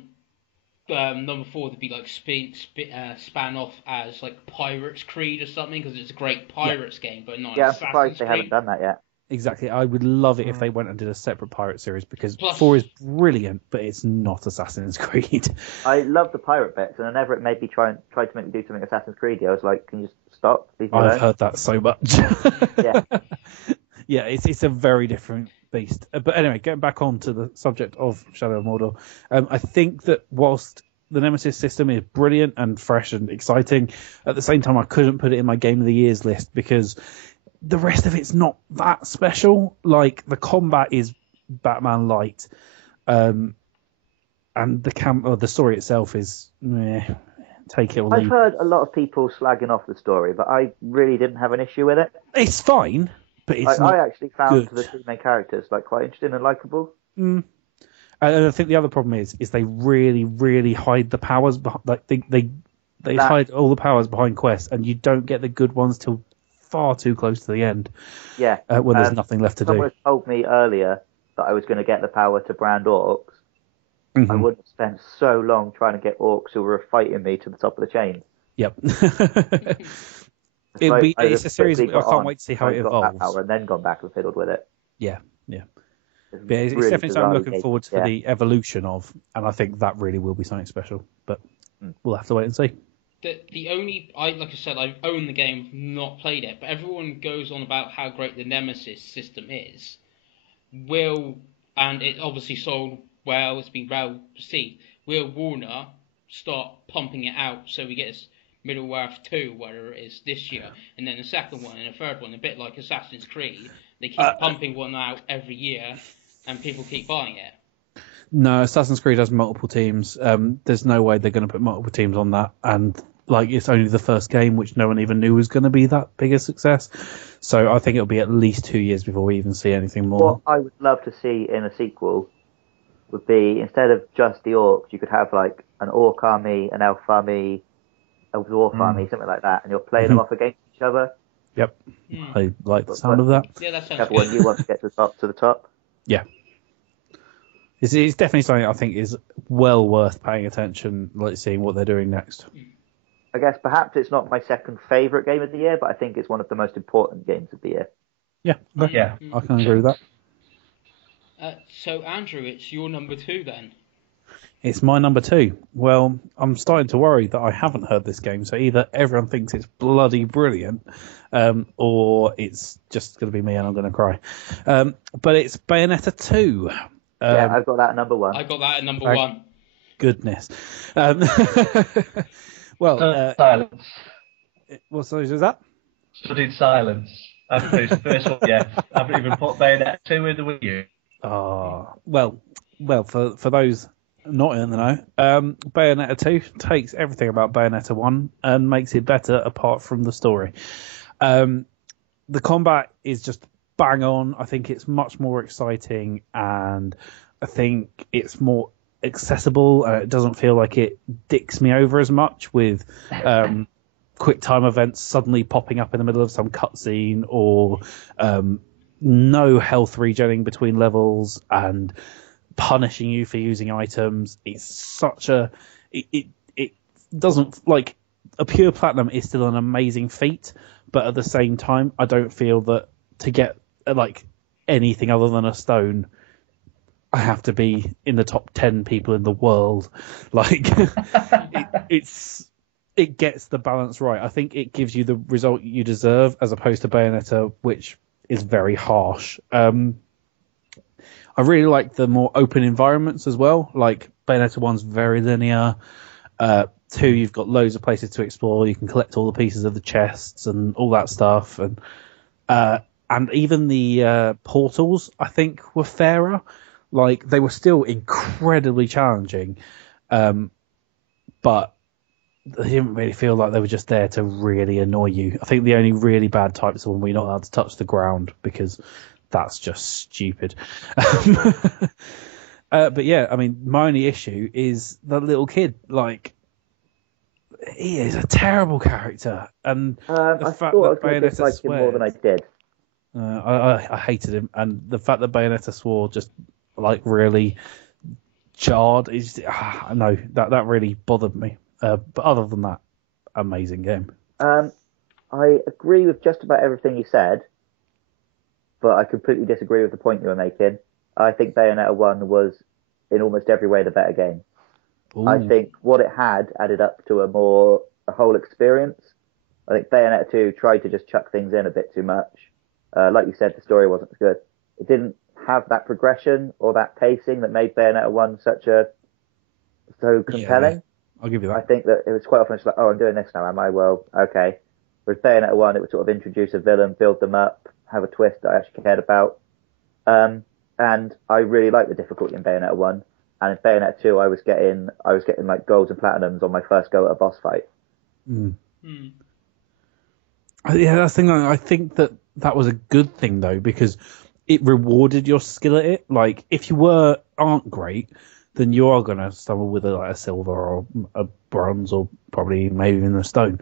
number 4 to be like span off as like Pirates Creed or something because it's a great Pirates game, but not. I'm surprised they haven't done that yet. Exactly, I would love it if they went and did a separate pirate series because 4 is brilliant, but it's not Assassin's Creed. I love the pirate bits, and whenever it made me try to make me do something Assassin's Creed, I was like, can you just stop. Leave me I've alone. heard that so much. Yeah. Yeah, it's a very different beast. But anyway, getting back on to the subject of Shadow of Mordor, I think that whilst the Nemesis system is brilliant and fresh and exciting, at the same time I couldn't put it in my Game of the Year's list because the rest of it's not that special. Like, the combat is Batman light, and the story itself is take it or I've leave. heard a lot of people slagging off the story, but I really didn't have an issue with it. It's fine, but it's I not actually found good. the two main characters like quite interesting and likable. And I think the other problem is they really, really hide the powers. Like they hide all the powers behind quests, and you don't get the good ones till far too close to the end. Yeah. When there's nothing left to do. Someone told me earlier that I was going to get the power to brand orcs. Mhm. I wouldn't have spent so long trying to get orcs who were fighting me to the top of the chain. Yep. Like, It's a series. I quickly got can't on, wait to see how it got that evolves. power and then gone back and fiddled with it. Yeah. But it's really definitely something I'm bizarrely looking made, forward to yeah. the evolution of, and I think that really will be something special. But we'll have to wait and see. The only, like I said, I've owned the game, not played it, but everyone goes on about how great the Nemesis system is. And it obviously sold well, it's been well received. Will Warner start pumping it out so we get Middle-earth 2, whatever it is, this year, and then a second one and a third one, a bit like Assassin's Creed. They keep pumping one out every year, and people keep buying it. No, Assassin's Creed has multiple teams. There's no way they're going to put multiple teams on that, and it's only the first game, which no one even knew was going to be that big a success. So I think it'll be at least 2 years before we even see anything more. What I would love to see in a sequel would be, instead of just the orcs, you could have like an orc army, an elf army, a dwarf army, something like that, and you're playing them off against each other. Yep, I like the sound of that. Yeah, that sounds Have good. one you want to get to the top. Yeah. It's definitely something I think is well worth paying attention, like seeing what they're doing next. I guess perhaps it's not my second favourite game of the year, but I think it's one of the most important games of the year. Yeah, Yeah. I can agree with that. So, Andrew, it's your number 2 then. It's my number 2. Well, I'm starting to worry that I haven't heard this game, so either everyone thinks it's bloody brilliant, or it's just going to be me and I'm going to cry. But it's Bayonetta 2. Yeah, I've got that at number 1. I got that at number 1. Goodness. Silence. What size is that? Studied silence. I haven't finished the first one yet. I haven't even put Bayonetta 2 in the Wii U. Well, for those not in the know, Bayonetta 2 takes everything about Bayonetta 1 and makes it better apart from the story. The combat is just bang on. I think it's much more exciting, and I think it's more accessible, and it doesn't feel like it dicks me over as much with quick time events suddenly popping up in the middle of some cutscene, or no health regenerating between levels and punishing you for using items. It's such it doesn't, like, a pure platinum is still an amazing feat, but at the same time I don't feel that to get like anything other than a stone I have to be in the top 10 people in the world. Like, it gets the balance right. I think it gives you the result you deserve, as opposed to Bayonetta, which is very harsh. I really like the more open environments as well. Like, Bayonetta 1's very linear. 2, you've got loads of places to explore. You can collect all the pieces of the chests and all that stuff. And even the portals, I think, were fairer. Like, they were still incredibly challenging, but they didn't really feel like they were just there to really annoy you. I think the only really bad types are when we're not allowed to touch the ground, because that's just stupid. But yeah, I mean, my only issue is the little kid. Like, he is a terrible character, and the I fact thought I that was going to Bayonetta dislike him more than I swears. did. I hated him, and the fact that Bayonetta swore just like really jarred. No, that really bothered me. But other than that, amazing game. I agree with just about everything you said, but I completely disagree with the point you were making. I think Bayonetta 1 was, in almost every way, the better game. Ooh. I think what it had added up to a whole experience. I think Bayonetta 2 tried to just chuck things in a bit too much. Like you said, the story wasn't as good. It didn't have that progression or that pacing that made Bayonetta 1 so compelling. Yeah, I'll give you that. I think that it was quite often just like, oh, I'm doing this now, am I? Well, okay. Whereas Bayonetta 1, it would sort of introduce a villain, build them up, have a twist that I actually cared about. And I really liked the difficulty in Bayonetta 1. And in Bayonetta 2, I was getting like golds and platinums on my first go at a boss fight. Mm. Yeah, that's the thing. I think that was a good thing though, because it rewarded your skill at it. Like if you aren't great, then you are gonna stumble with a silver or a bronze or probably maybe even a stone.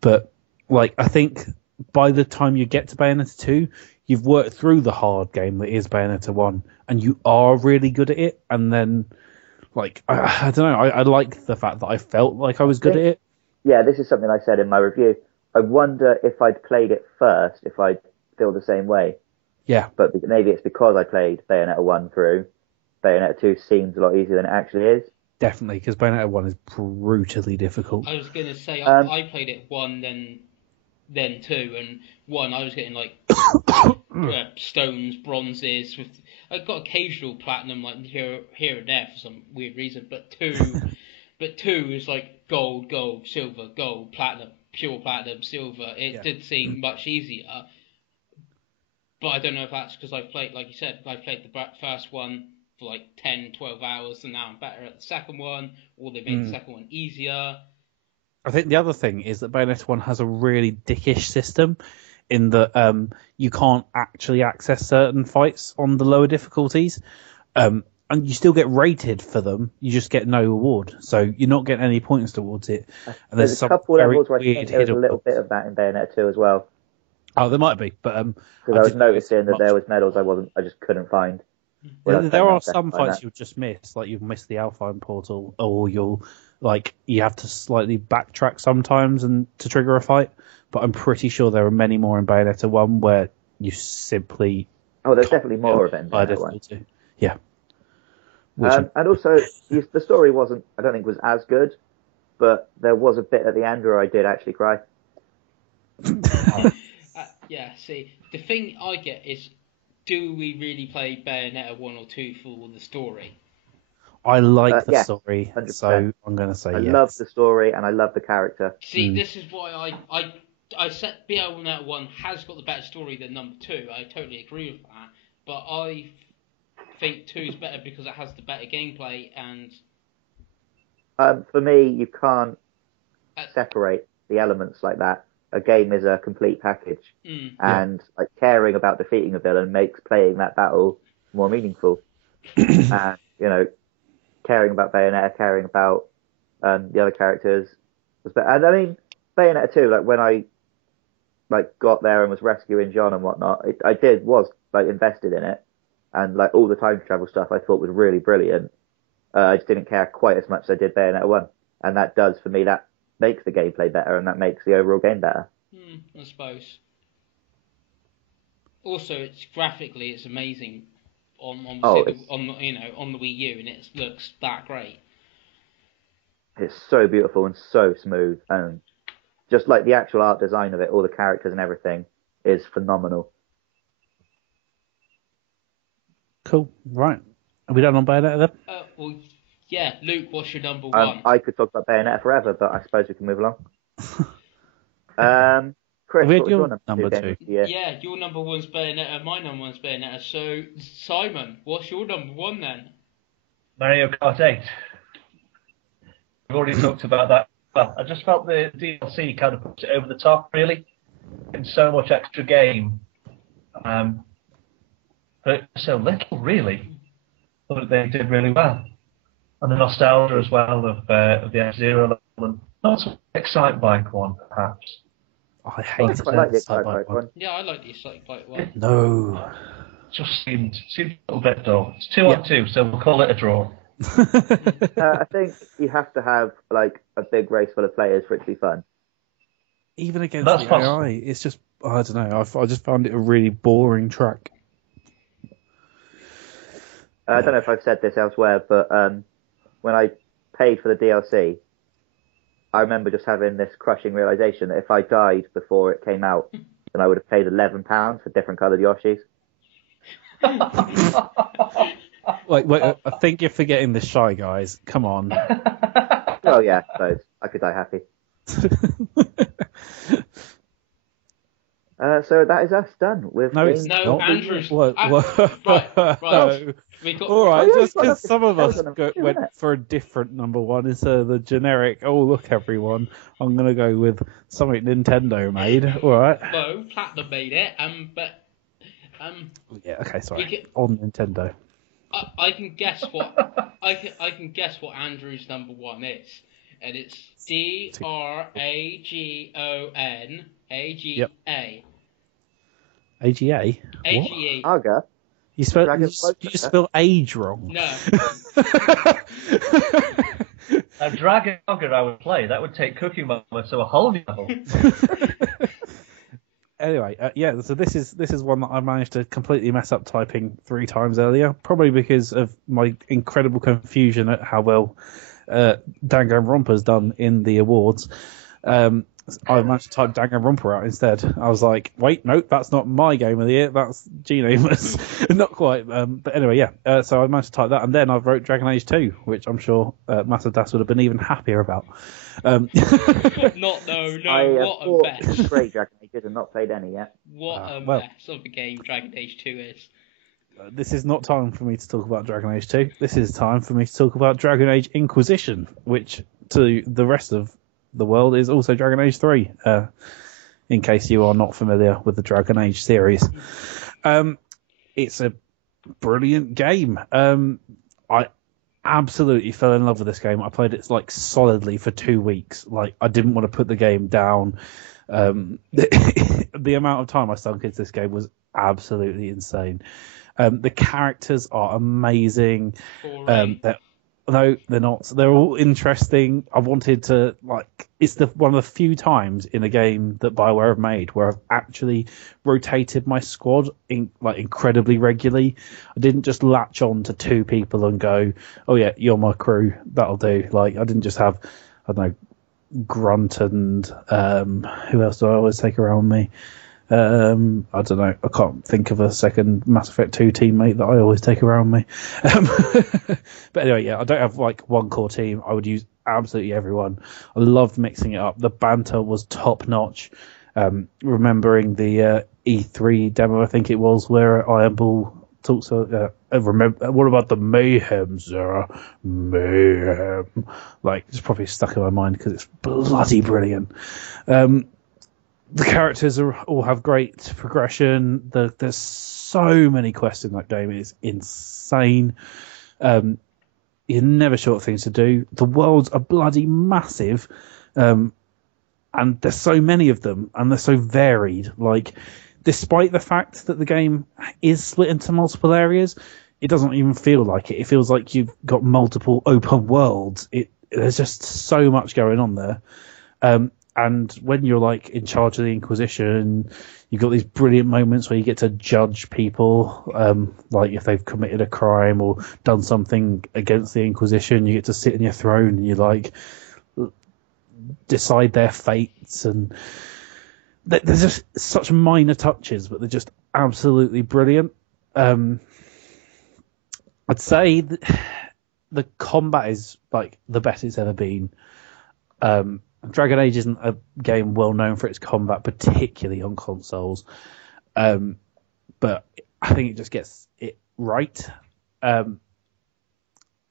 But like I think by the time you get to Bayonetta 2, you've worked through the hard game that is Bayonetta 1, and you are really good at it. And then like I don't know, I like the fact that I felt like I was good at it. Yeah, this is something I said in my review. I wonder if I'd played it first, if I'd feel the same way. Yeah. But maybe it's because I played Bayonetta 1 through. Bayonetta 2 seems a lot easier than it actually is. Definitely, because Bayonetta 1 is brutally difficult. I was going to say, I played it 1, then 2, and 1 I was getting like stones, bronzes. I got occasional platinum like here and there for some weird reason, but 2 is like gold, silver, gold, platinum, pure platinum, silver. It did seem much easier, but I don't know if that's because I played, like you said, I played the first one for like 10, 12 hours, and now I'm better at the second one, or they made the second one easier. I think the other thing is that Bayonetta 1 has a really dickish system in that you can't actually access certain fights on the lower difficulties. And you still get rated for them, you just get no reward. So you're not getting any points towards it. And there's a couple levels where I think there's a little bit of that in Bayonetta 2 as well. Oh, there might be, but because I was noticing that there was medals I just couldn't find. There are some fights you'll just miss, like you've missed the Alpine portal, or you have to slightly backtrack sometimes and to trigger a fight. But I'm pretty sure there are many more in Bayonetta 1 where you simply there's definitely more of it in Bayonetta 1. Yeah. And also, the story I don't think was as good, but there was a bit at the end where I did actually cry. Yeah, see, the thing I get is, do we really play Bayonetta 1 or 2 for the story? I like the story, 100%. so I'm going to say yes. I love the story and I love the character. See, this is why I said Bayonetta 1 has got the better story than number 2. I totally agree with that. But I think 2 is better because it has the better gameplay and... For me, you can't separate the elements like that. A game is a complete package. And like caring about defeating a villain makes playing that battle more meaningful. And, caring about Bayonetta, caring about the other characters. And I mean, Bayonetta 2, like when I got there and was rescuing John and whatnot, I was invested in it, and like all the time travel stuff I thought was really brilliant. I just didn't care quite as much as I did Bayonetta 1, and that does for me, that makes the gameplay better and that makes the overall game better. I suppose. Also, it's graphically it's amazing on the Wii U, and it looks that great. It's so beautiful and so smooth, and just like the actual art design of it, all the characters and everything is phenomenal. Cool. Right. Are we done on Bayonetta then? Well, yeah. Luke, what's your number one? I could talk about Bayonetta forever, but I suppose we can move along. Chris, what was your number two? Yeah, your number one's Bayonetta, my number one's Bayonetta. So, Simon, what's your number one then? Mario Kart 8. We've already talked about that. Well, I just felt the DLC kind of puts it over the top, really. And so much extra game. But so little, really. But they did really well. And the nostalgia as well of the F-Zero level. Not so Excite Bike one, perhaps. I hate the Excite Bike one. Yeah, I like the Excite Bike one. No. Just seemed a little bit dull. It's 2-on-2, so we'll call it a draw. I think you have to have like a big race full of players for it to be fun. Even against the AI, it's just, I don't know, I just found it a really boring track. I don't know if I've said this elsewhere, but when I paid for the DLC, I remember just having this crushing realization that if I died before it came out, then I would have paid £11 for different coloured Yoshis. Wait, I think you're forgetting the Shy Guys. Come on. Well, yeah, I suppose. I could die happy. So that is us done with. No, it's No, not. Andrew's. What? Right. No. We got, All right, Oh, yeah, just you've got because to some of tell us them, went isn't it? for a different number one instead of the generic. Oh, look, everyone! I'm gonna go with something Nintendo made. All right. no, Platinum made it. But Yeah. Okay. Sorry. We can- On Nintendo. I can guess what I can guess what Andrew's number one is, and it's DRAGON AGA. AGA. What? AGA. Aga. You spell Dragon you, Float you Tracker? spell age wrong. No. A Dragon Ogre I would play. That would take Cookie Mama to a whole new level. Anyway, yeah. So this is one that I managed to completely mess up typing 3 times earlier, probably because of my incredible confusion at how well Danganronpa's done in the awards. I managed to type Danganronpa out instead. I was like, wait, nope, that's not my game of the year. That's GNamer's. Not quite. But anyway, yeah. So I managed to type that, and then I wrote Dragon Age 2, which I'm sure Masadas would have been even happier about. What a bought mess. 3 Dragon Ages and not played any yet. What a well. mess of a game Dragon Age 2 is. This is not time for me to talk about Dragon Age 2. This is time for me to talk about Dragon Age Inquisition, which to the rest of the world is also Dragon Age 3, in case you are not familiar with the Dragon Age series. It's a brilliant game. I absolutely fell in love with this game. I played it like solidly for 2 weeks. Like, I didn't want to put the game down. The amount of time I sunk into this game was absolutely insane. The characters are amazing. No, they're not. They're all interesting. I wanted to, it's one of the few times in a game that BioWare have made where I've actually rotated my squad incredibly regularly. I didn't just latch on to 2 people and go, oh yeah, you're my crew, that'll do. I didn't just have, I don't know, Grunt and who else do I always take around with me? I don't know. I can't think of a second Mass Effect 2 teammate that I always take around me. But anyway, yeah, I don't have one core team. I would use absolutely everyone. I loved mixing it up. The banter was top notch. Remembering the E3 demo, I think it was, where Iron Bull talks. Remember, what about the mayhem, Zara? Mayhem. It's probably stuck in my mind because it's bloody brilliant. The characters all have great progression. There's so many quests in that game. It's insane. You're never short of things to do. The worlds are bloody massive. And there's so many of them, and they're so varied. Despite the fact that the game is split into multiple areas, it doesn't even feel like it. It feels like you've got multiple open worlds. There's just so much going on there. And when you're in charge of the Inquisition, you've got these brilliant moments where you get to judge people, if they've committed a crime or done something against the Inquisition. You get to sit in your throne and you decide their fates. And there's just such minor touches, but they're just absolutely brilliant. I'd say the combat is the best it's ever been. Dragon Age isn't a game well known for its combat, particularly on consoles. But I think it just gets it right.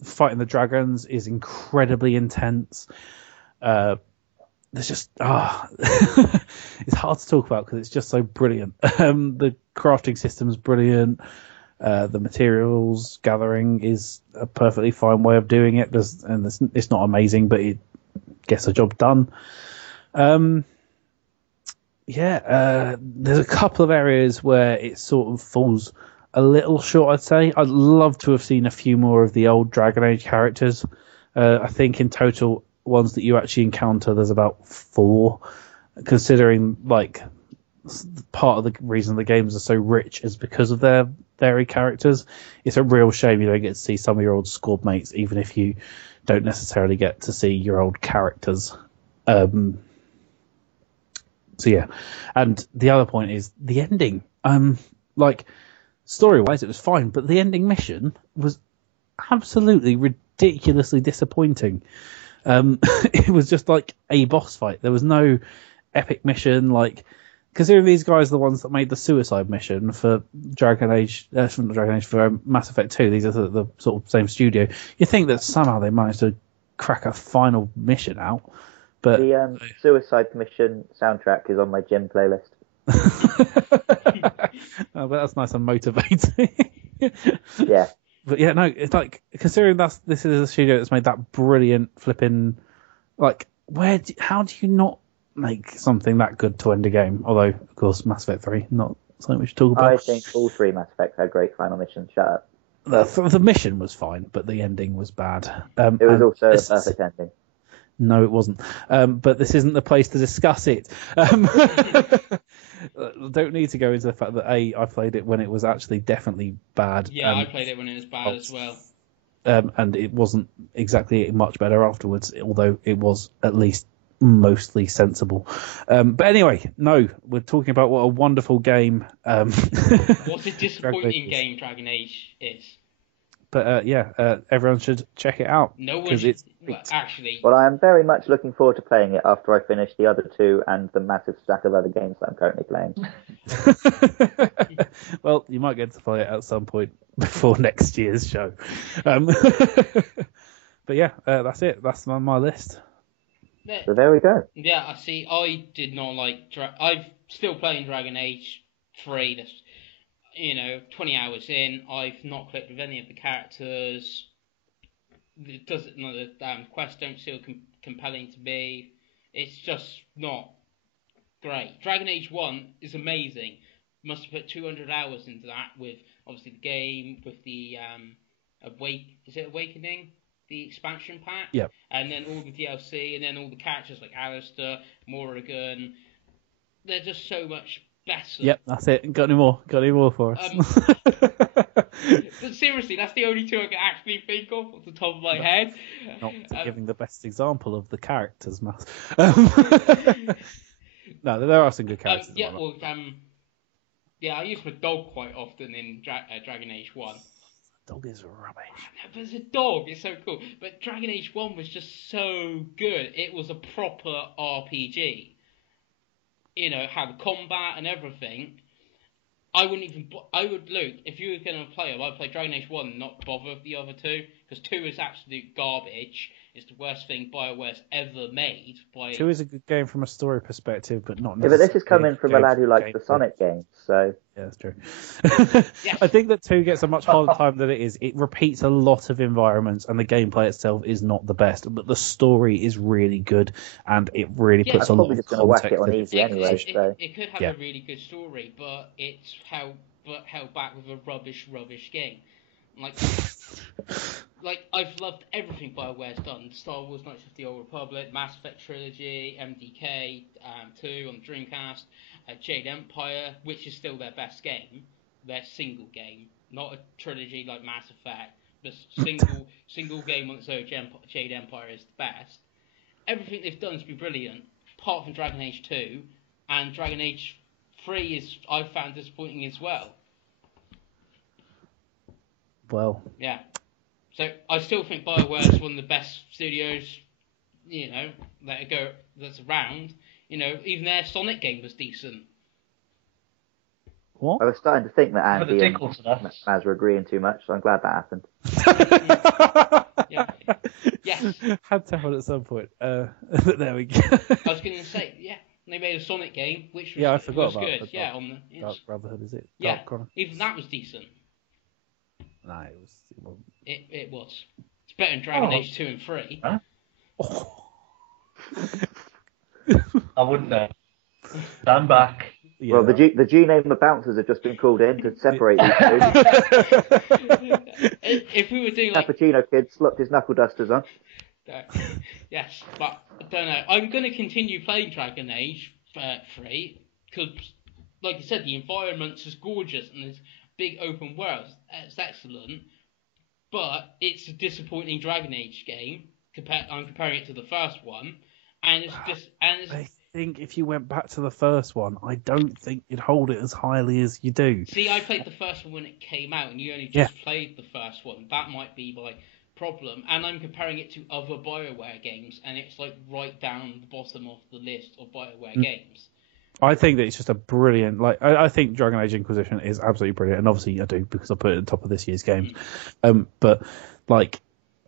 Fighting the dragons is incredibly intense. There's just it's hard to talk about because it's just so brilliant. The crafting system is brilliant. The materials gathering is a perfectly fine way of doing it. It's not amazing, but it gets the job done. There's a couple of areas where it sort of falls a little short, I'd say. I'd love to have seen a few more of the old Dragon Age characters. I think in total, ones that you actually encounter, there's about 4, considering part of the reason the games are so rich is because of their varied characters. It's a real shame you don't get to see some of your old squad mates, even if you don't necessarily get to see your old characters. So yeah, and the other point is the ending. Like story-wise, it was fine, but the ending mission was absolutely ridiculously disappointing. It was just like a boss fight. There was no epic mission. Like, considering these guys are the ones that made the suicide mission for Dragon Age, for Mass Effect 2, these are the sort of same studio. You think that somehow they managed to crack a final mission out, but the Suicide Mission soundtrack is on my gym playlist. Oh, but that's nice and motivating. Yeah. But yeah, no, it's like, considering this is a studio that's made that brilliant flipping, like, how do you not make something that good to end a game? Although, of course, Mass Effect 3, not something we should talk about. I think all three Mass Effects had great final missions. Shut up. The mission was fine, but the ending was bad. It was also a perfect ending. No, it wasn't. But this isn't the place to discuss it. Don't need to go into the fact that I played it when it was actually definitely bad. Yeah, I played it when it was bad as well. And it wasn't exactly much better afterwards, although it was at least mostly sensible. But anyway, no, we're talking about what a wonderful game. What a disappointing game Dragon Age is. But everyone should check it out. No one should. Actually. Well, I am very much looking forward to playing it after I finish the other two and the massive stack of other games that I'm currently playing. Well, you might get to play it at some point before next year's show. But yeah, that's it. That's on my list. So there we go. Yeah, I see. I did not like. I'm still playing Dragon Age 3. That's 20 hours in. I've not clicked with any of the characters. It doesn't. The quests don't feel compelling to me. It's just not great. Dragon Age 1 is amazing. Must have put 200 hours into that with obviously the game, with the Awakening? The expansion pack? Yep. And then all the DLC, and then all the characters like Alistair, Morrigan. They're just so much better. Yep, that's it. Got any more for us? But seriously, that's the only two I can actually think of off the top of my head. Not giving the best example of the characters, Matt. No, there are some good characters. I use my dog quite often in Dragon Age 1. Dog is rubbish. But as a dog, it's so cool. But Dragon Age 1 was just so good. It was a proper RPG. Had combat and everything. Luke, if you were going to play them, I'd play Dragon Age 1 and not bother with the other two, because 2 is absolute garbage. It's the worst thing BioWare's ever made. 2 is a good game from a story perspective, but not necessarily. Yeah, but this is coming from a lad who likes the Sonic games, so... Yeah, that's true. Yes. I think that 2 gets a much harder time than it is. It repeats a lot of environments, and the gameplay itself is not the best, but the story is really good, and it really puts a lot of context in it. It could have a really good story, but it's held back with a rubbish game. Like I've loved everything BioWare's done. Star Wars: Knights of the Old Republic, Mass Effect trilogy, MDK 2 on the Dreamcast, Jade Empire, which is still their best game, their single game, not a trilogy like Mass Effect, but single game on its own. Jade Empire is the best. Everything they've done has been brilliant, apart from Dragon Age 2, and Dragon Age 3 I've found disappointing as well. Well, yeah. So I still think BioWare is one of the best studios, that's around. Even their Sonic game was decent. What? I was starting to think that Andy and Maz were agreeing too much, so I'm glad that happened. Yeah. Yes. Had to happen at some point. But there we go. I was going to say, they made a Sonic game, which was, I forgot about good. it. Dark Brotherhood, is it? Yeah. Dark Chronicles? Even that was decent. No, it wasn't. It was. It's better than Dragon Age 2 and 3. Huh? I wouldn't know. Stand back. Yeah. Well, the GNamer bouncers have just been called in to separate these two. If we were doing Cappuccino Kid slapped his knuckle dusters on. Yes, but I don't know. I'm going to continue playing Dragon Age 3 because, like you said, the environment's just gorgeous and there's big open worlds. It's excellent, but it's a disappointing Dragon Age game. I'm comparing it to the first one, And I think if you went back to the first one, I don't think you'd hold it as highly as you do. see, I played the first one when it came out, and you only just played the first one. That might be my problem. And I'm comparing it to other BioWare games, and it's like right down the bottom of the list of BioWare games. I think that it's just a brilliant, I think Dragon Age Inquisition is absolutely brilliant, and obviously I do because I put it at the top of this year's games. But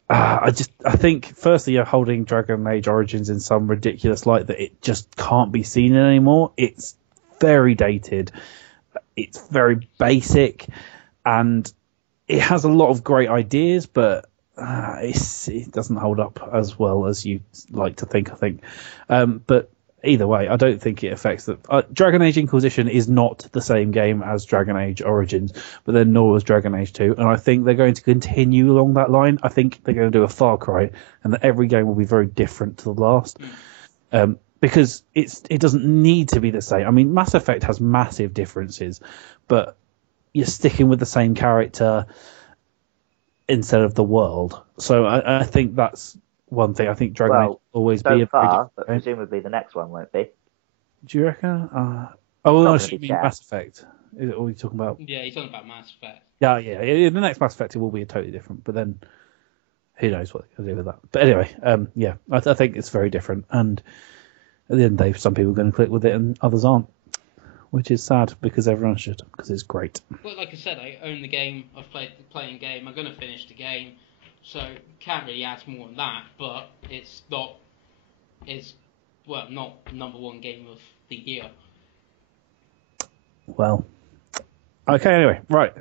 I think firstly you're holding Dragon Age Origins in some ridiculous light that it just can't be seen in anymore. It's very dated, it's very basic, and it has a lot of great ideas, but it doesn't hold up as well as you like to think. I think, but either way, I don't think it affects that. Dragon Age Inquisition is not the same game as Dragon Age Origins, but then nor was Dragon Age 2. And I think they're going to continue along that line. I think they're going to do a Far Cry, and that every game will be very different to the last. Because it doesn't need to be the same. I mean, Mass Effect has massive differences, but you're sticking with the same character instead of the world. So I think that's one thing. I think Dragon Age will always be a far, but presumably the next one won't be. Do you reckon? I should mean Mass Effect. Is it, what are you talking about? Yeah, he's talking about Mass Effect. Yeah. The next Mass Effect it will be totally different, but then who knows what they'll do with that. But anyway, I think it's very different, and at the end of the day, some people are going to click with it and others aren't, which is sad because everyone should, because it's great. Well, like I said, I own the game. I've played the playing game. I'm going to finish the game. So can't really add more than that, but it's not number one game of the year. Well, okay. Anyway, right.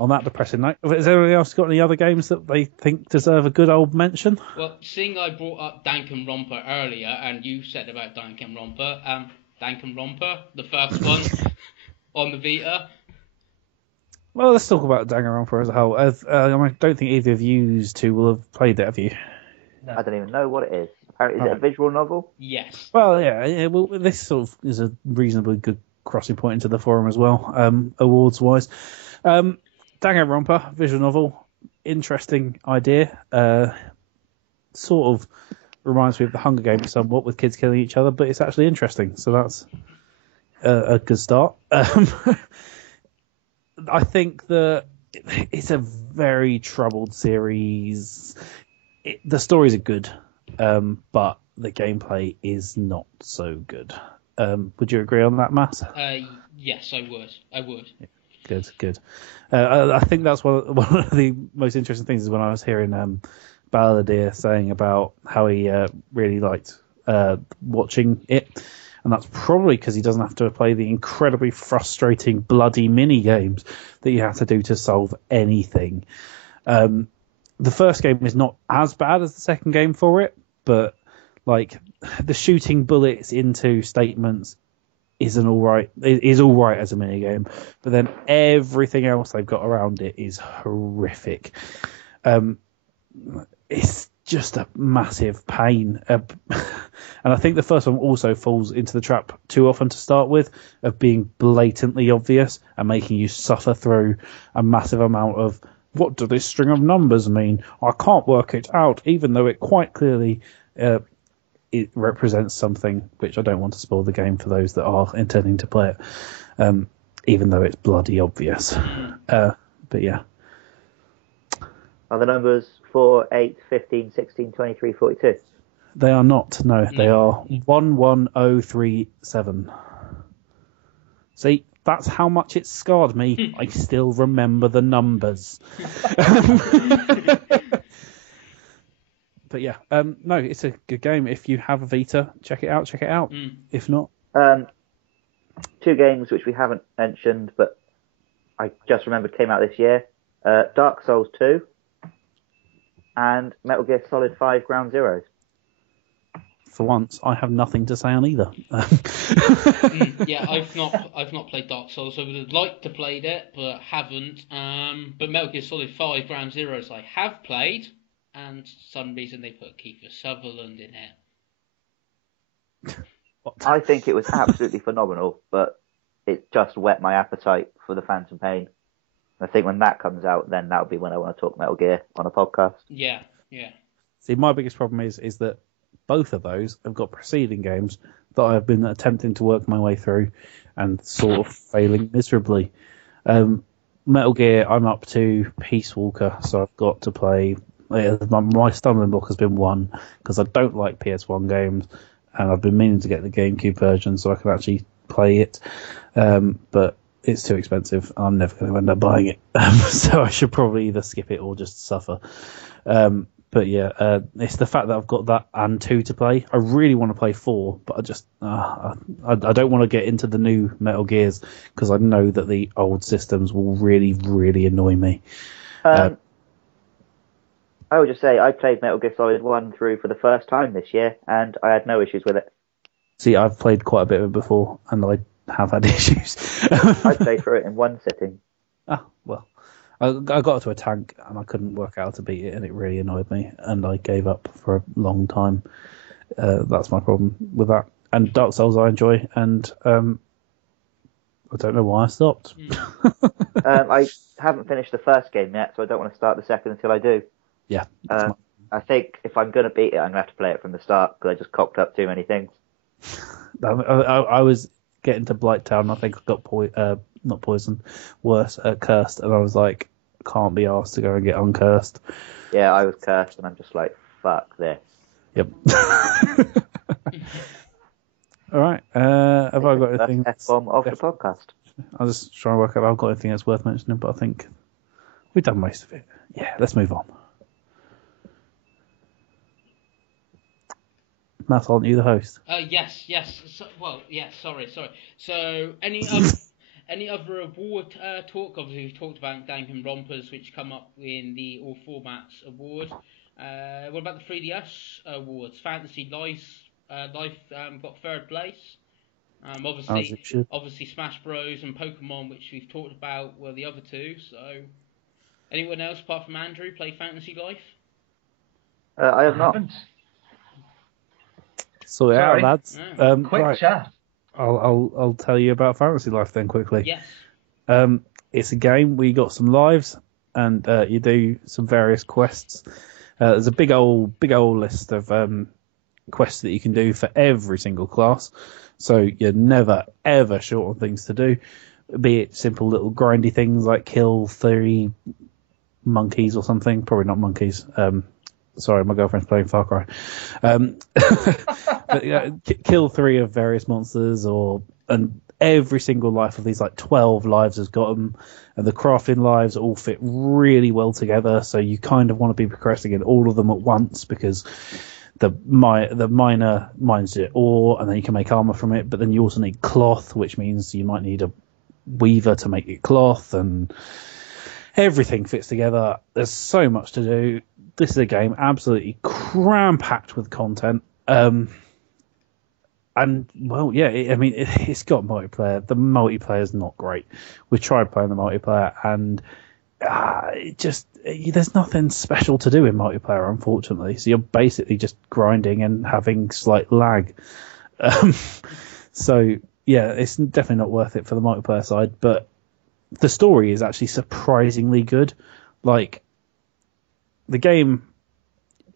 On that depressing note, has anyone else got any other games that they think deserve a good old mention? Well, seeing I brought up Danganronpa earlier, and you said about Danganronpa, the first one on the Vita. Well, let's talk about Danganronpa as a whole. I don't think either of you two will have played it, have you? No. I don't even know what it is. Apparently, is it a visual novel? Yes. Well, yeah. Well, this sort of is a reasonably good crossing point into the forum as well, awards-wise. Danganronpa, visual novel, interesting idea. Sort of reminds me of the Hunger Games somewhat, with kids killing each other, but it's actually interesting, so that's a good start. I think that it's a very troubled series. The stories are good, but the gameplay is not so good. Would you agree on that, Matt? Yes, I would. Yeah, good. I think that's one of the most interesting things is when I was hearing Balladeer saying about how he really liked watching it. And that's probably because he doesn't have to play the incredibly frustrating, bloody mini-games that you have to do to solve anything. The first game is not as bad as the second game for it, but the shooting bullets into statements isn't all right. It is all right as a mini-game, but then everything else they've got around it is horrific. It's just a massive pain. And I think the first one also falls into the trap too often to start with of being blatantly obvious and making you suffer through a massive amount of what does this string of numbers mean? I can't work it out, even though it quite clearly it represents something, which I don't want to spoil the game for those that are intending to play it, even though it's bloody obvious. But yeah. Are the numbers 4, 8, 15, 16, 23, 42? They are not, no. They are 11037. See, that's how much it scarred me. I still remember the numbers. But yeah, no, it's a good game. If you have a Vita, check it out. If not... 2 games which we haven't mentioned, but I just remembered came out this year. Dark Souls 2 and Metal Gear Solid 5 Ground Zeroes. For once, I have nothing to say on either. Yeah, I've not played Dark Souls. I would have liked to play it, but haven't. But Metal Gear Solid 5 Ground Zeroes I have played, and for some reason they put Kiefer Sutherland in it. I think it was absolutely phenomenal, but it just whet my appetite for the Phantom Pain. I think when that comes out, then that'll be when I want to talk Metal Gear on a podcast. Yeah. See, my biggest problem is that both of those have got preceding games that I've been attempting to work my way through and sort of failing miserably. Metal Gear, I'm up to Peace Walker, so I've got to play. My stumbling block has been 1 because I don't like PS1 games, and I've been meaning to get the GameCube version so I can actually play it, but it's too expensive. I'm never going to end up buying it, so I should probably either skip it or just suffer. But yeah, it's the fact that I've got that and 2 to play. I really want to play 4, but I don't want to get into the new Metal Gears because I know that the old systems will really, really annoy me. I would just say I played Metal Gear Solid 1 through for the first time this year, and I had no issues with it. See, I've played quite a bit of it before, and I have had issues. I played through it in 1 sitting. Ah, well. I got to a tank and I couldn't work out how to beat it, and it really annoyed me, and I gave up for a long time. That's my problem with that. And Dark Souls I enjoy, and I don't know why I stopped. I haven't finished the first game yet, so I don't want to start the second until I do. Yeah. I think if I'm going to beat it, I'm going to have to play it from the start, because I just cocked up too many things. I was getting to Blighttown, I think I got not poisoned, worse, cursed, and I was like, can't be asked to go and get uncursed. Yeah, I was cursed, and I'm just like, fuck this. Yep. All right. Have I got anything? F-bomb of the podcast. I'll just try and work out if I've got anything that's worth mentioning, but I think we've done most of it. Yeah, let's move on. Matt, aren't you the host? Yes. So, sorry. So, any other award talk? Obviously, we've talked about Danganronpas, which come up in the All Formats award. What about the 3DS awards? Fantasy Life got 3rd place. Obviously, Smash Bros and Pokemon, which we've talked about, were the other 2. So, anyone else apart from Andrew play Fantasy Life? I have not. Sort it out, lads. Quick right. chat. I'll tell you about Fantasy Life then quickly. Yes. It's a game where you got some lives and you do some various quests. There's a big old list of quests that you can do for every single class, so you're never ever short on things to do. Be it simple little grindy things like kill 3 monkeys or something. Probably not monkeys. Sorry, my girlfriend's playing Far Cry. But, kill 3 of various monsters, and every single life of these 12 lives has got them, and the crafting lives all fit really well together. So you kind of want to be progressing in all of them at once, because the miner mines it ore, and then you can make armor from it. But then you also need cloth, which means you might need a weaver to make it cloth, and everything fits together. There's so much to do. This is a game absolutely cram-packed with content. And, well, yeah, it's got multiplayer. The multiplayer is not great. We tried playing the multiplayer, and there's nothing special to do in multiplayer, unfortunately. So you're basically just grinding and having slight lag. So, yeah, it's definitely not worth it for the multiplayer side, but the story is actually surprisingly good. The game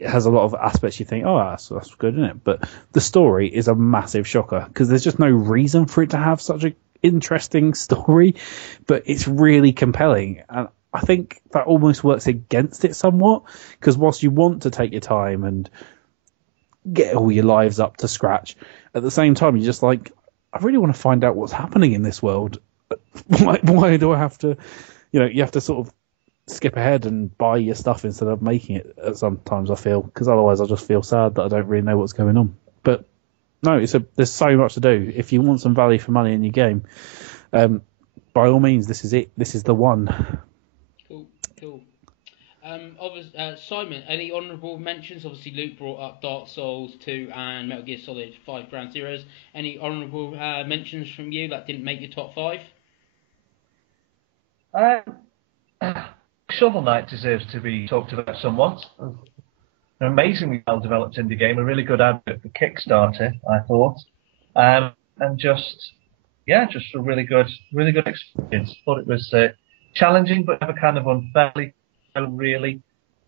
has a lot of aspects you think, oh, that's good, isn't it? But the story is a massive shocker, because there's just no reason for it to have such an interesting story, but it's really compelling. And I think that almost works against it somewhat, because whilst you want to take your time and get all your lives up to scratch, at the same time, you're just like, I really want to find out what's happening in this world. Why do I have to, you have to sort of skip ahead and buy your stuff instead of making it sometimes, I feel, because otherwise I just feel sad that I don't really know what's going on. But no, there's so much to do. If you want some value for money in your game, by all means, this is it. This is the one. Cool. Simon, any honourable mentions? Obviously, Luke brought up Dark Souls 2 and Metal Gear Solid 5 Ground Zeroes. Any honourable mentions from you that didn't make your top 5? Shovel Knight deserves to be talked about somewhat. An amazingly well-developed indie game, a really good advert for Kickstarter, I thought, and just a really good experience. Thought it was challenging, but never kind of unfairly. Really,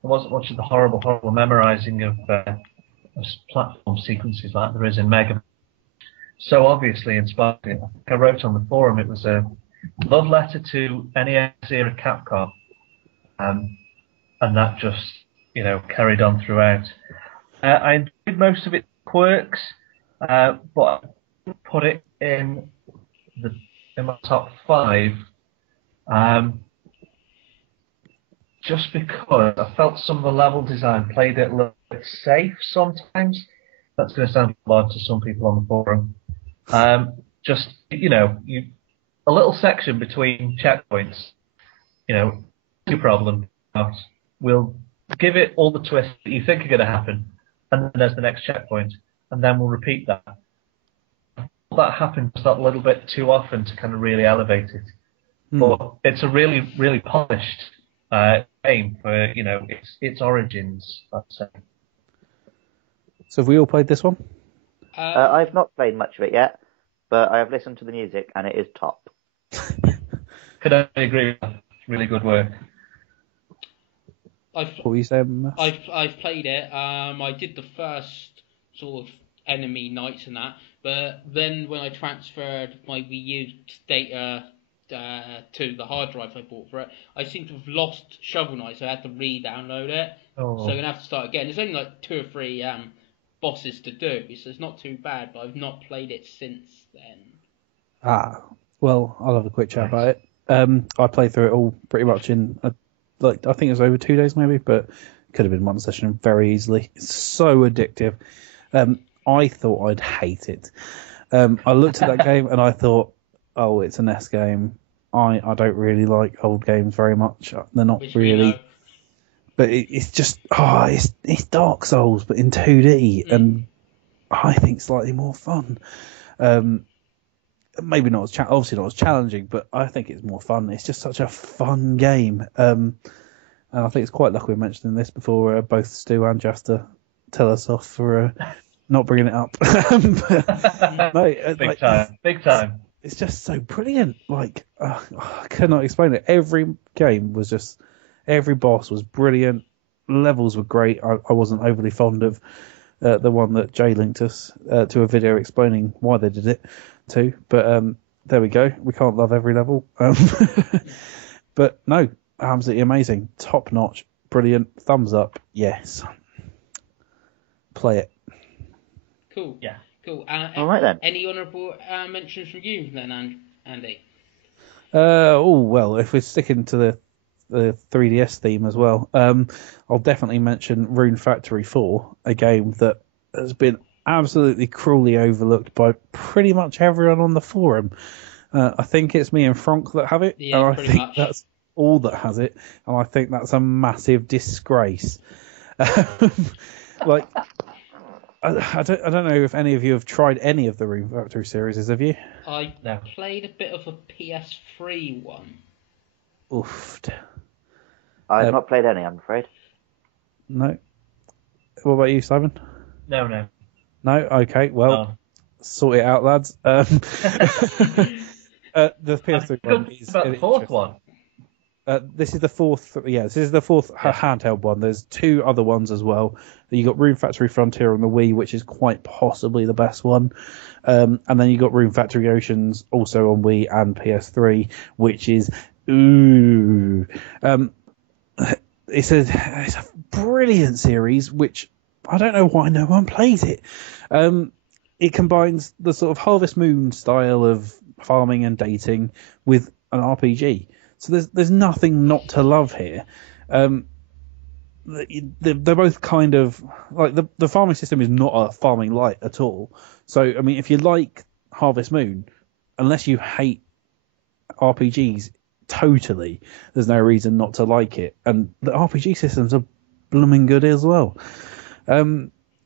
there wasn't much of the horrible memorizing of platform sequences like there is in Mega so obviously inspired it. I think I wrote on the forum it was a love letter to NES era Capcom, and that just carried on throughout. I enjoyed most of its quirks, but I put it in my top 5, just because I felt some of the level design played it a little bit safe sometimes. That's going to sound odd to some people on the forum. Just a little section between checkpoints, no problem. We'll give it all the twists that you think are going to happen, and then there's the next checkpoint, and then we'll repeat that. That happens that little bit too often to kind of really elevate it. But it's a really, really polished game for its origins, I'd say. So have we all played this one? I've not played much of it yet, but I have listened to the music and it is top. Could I agree with that? Really good work. What were you saying, Matt? I've played it. I did the first sort of enemy nights and that, but then when I transferred my Wii U data to the hard drive I bought for it, I seem to have lost Shovel Knight, so I had to re-download it. So I'm gonna have to start again. There's only like 2 or 3 bosses to do, so it's not too bad. But I've not played it since then. Well, I'll have a quick chat about it. I played through it all pretty much in I think it was over 2 days maybe, but could have been one session very easily. It's so addictive. I thought I'd hate it. I looked at that game and I thought, oh, it's a NES game. I don't really like old games very much. They're not really. But it's just, it's Dark Souls, but in 2D, and I think slightly more fun. Maybe not as obviously not as challenging, but I think it's more fun. It's just such a fun game. And I think it's quite lucky we mentioned this before. Both Stu and Jasta tell us off for not bringing it up. Big time. It's just so brilliant. I cannot explain it. Every game was just, every boss was brilliant. Levels were great. I wasn't overly fond of the one that Jay linked us to a video explaining why they did it too. But there we go. We can't love every level. But no, absolutely amazing. Top notch. Brilliant. Thumbs up. Yes. Play it. Cool. Yeah. Cool. All right then. Any honourable mentions from you then, Andy? Well, if we're sticking to the 3DS theme as well, I'll definitely mention Rune Factory 4, a game that has been absolutely cruelly overlooked by pretty much everyone on the forum. I think it's me and Frank that have it, and I think much. That's all that has it, and I think that's a massive disgrace. I don't know if any of you have tried any of the Rune Factory series, have you? I played a bit of a PS3 one. Oofed. I've not played any, I'm afraid. No. What about you, Simon? No. No? Okay, well, Sort it out, lads. The PS3 one is about the fourth one. This is the fourth. Yeah, this is the fourth handheld one. There's 2 other ones as well. You got Rune Factory Frontier on the Wii, which is quite possibly the best one, and then you got Rune Factory Oceans also on Wii and PS3, which is It's a brilliant series, which I don't know why no one plays it. It combines the sort of Harvest Moon style of farming and dating with an RPG. So there's nothing not to love here. They're both kind of like the farming system is not a farming light at all. So I mean, if you like Harvest Moon, unless you hate RPGs totally, there's no reason not to like it. And the RPG systems are blooming good as well.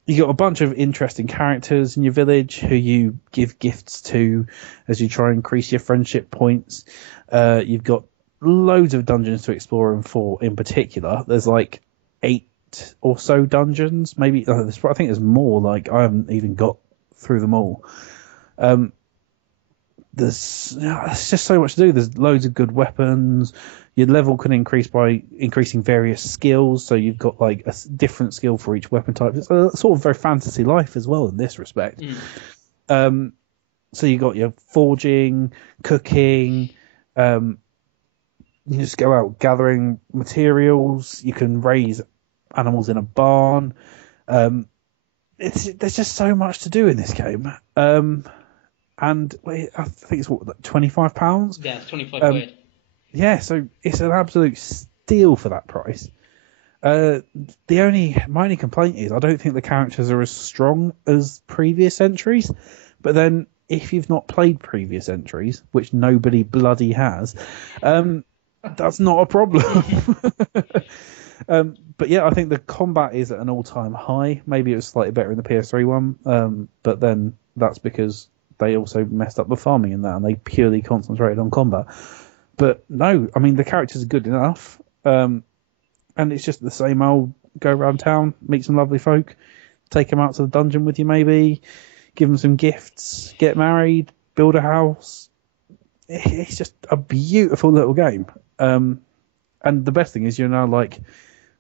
You got a bunch of interesting characters in your village who you give gifts to as you try and increase your friendship points. You've got loads of dungeons to explore in particular. There's like 8 or so dungeons, maybe. I think there's more. Like I haven't even got through them all. there's just so much to do. There's loads of good weapons. Your level can increase by increasing various skills. So you've got like a different skill for each weapon type. It's a sort of very fantasy life as well in this respect. So you got your forging, cooking. You just go out gathering materials. You can raise animals in a barn. There's just so much to do in this game. And I think it's what, like £25? Yeah, it's 25 quid. Yeah, so it's an absolute steal for that price. My only complaint is I don't think the characters are as strong as previous entries. But then if you've not played previous entries, which nobody bloody has, that's not a problem. But yeah, I think the combat is at an all-time high. Maybe it was slightly better in the PS3 one, but then that's because they also messed up the farming in that, and they purely concentrated on combat. But no, I mean, the characters are good enough, and it's just the same old go around town, meet some lovely folk, take them out to the dungeon with you maybe, give them some gifts, get married, build a house. It's just a beautiful little game. And the best thing is you're now like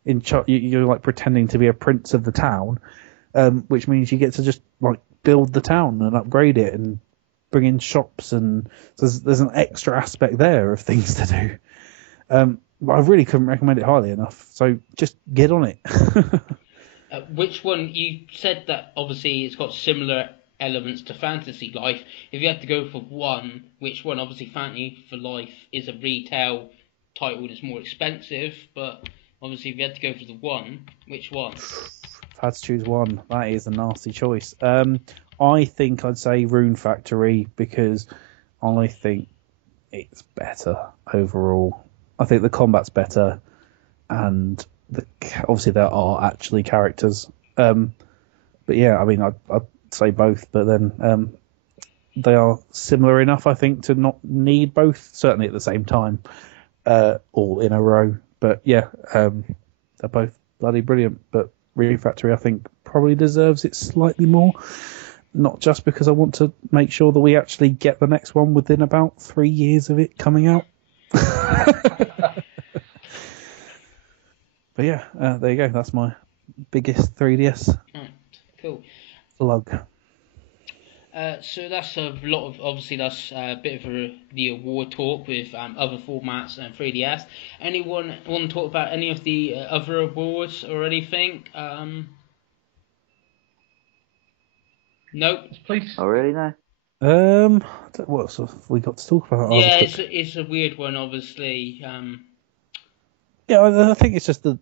you're like pretending to be a prince of the town, which means you get to just like build the town and upgrade it and bring in shops, and there's an extra aspect there of things to do. But I really couldn't recommend it highly enough. So just get on it. Which one? You said that obviously it's got similar elements to Fantasy Life. If you had to go for one, which one? Obviously, Fantasy for Life is a retail title and it's more expensive, but obviously if you had to go for the one, which one? If I had to choose one, that is a nasty choice. I think I'd say Rune Factory because I think it's better overall. I think the combat's better, and obviously there are actually characters. But yeah, I mean, I'd say both, but then they are similar enough, I think, to not need both, certainly at the same time, all in a row. But yeah, they're both bloody brilliant. But Rune Factory, I think, probably deserves it slightly more. Not just because I want to make sure that we actually get the next one within about 3 years of it coming out. But yeah, there you go. That's my biggest 3DS. Cool. Slug. So that's a lot of, obviously that's a bit of the award talk with other formats and 3DS. Anyone want to talk about any of the other awards or anything? Nope. Please. Oh, really? No. What else have we got to talk about? Yeah, it's a weird one, obviously. Yeah, I think it's just the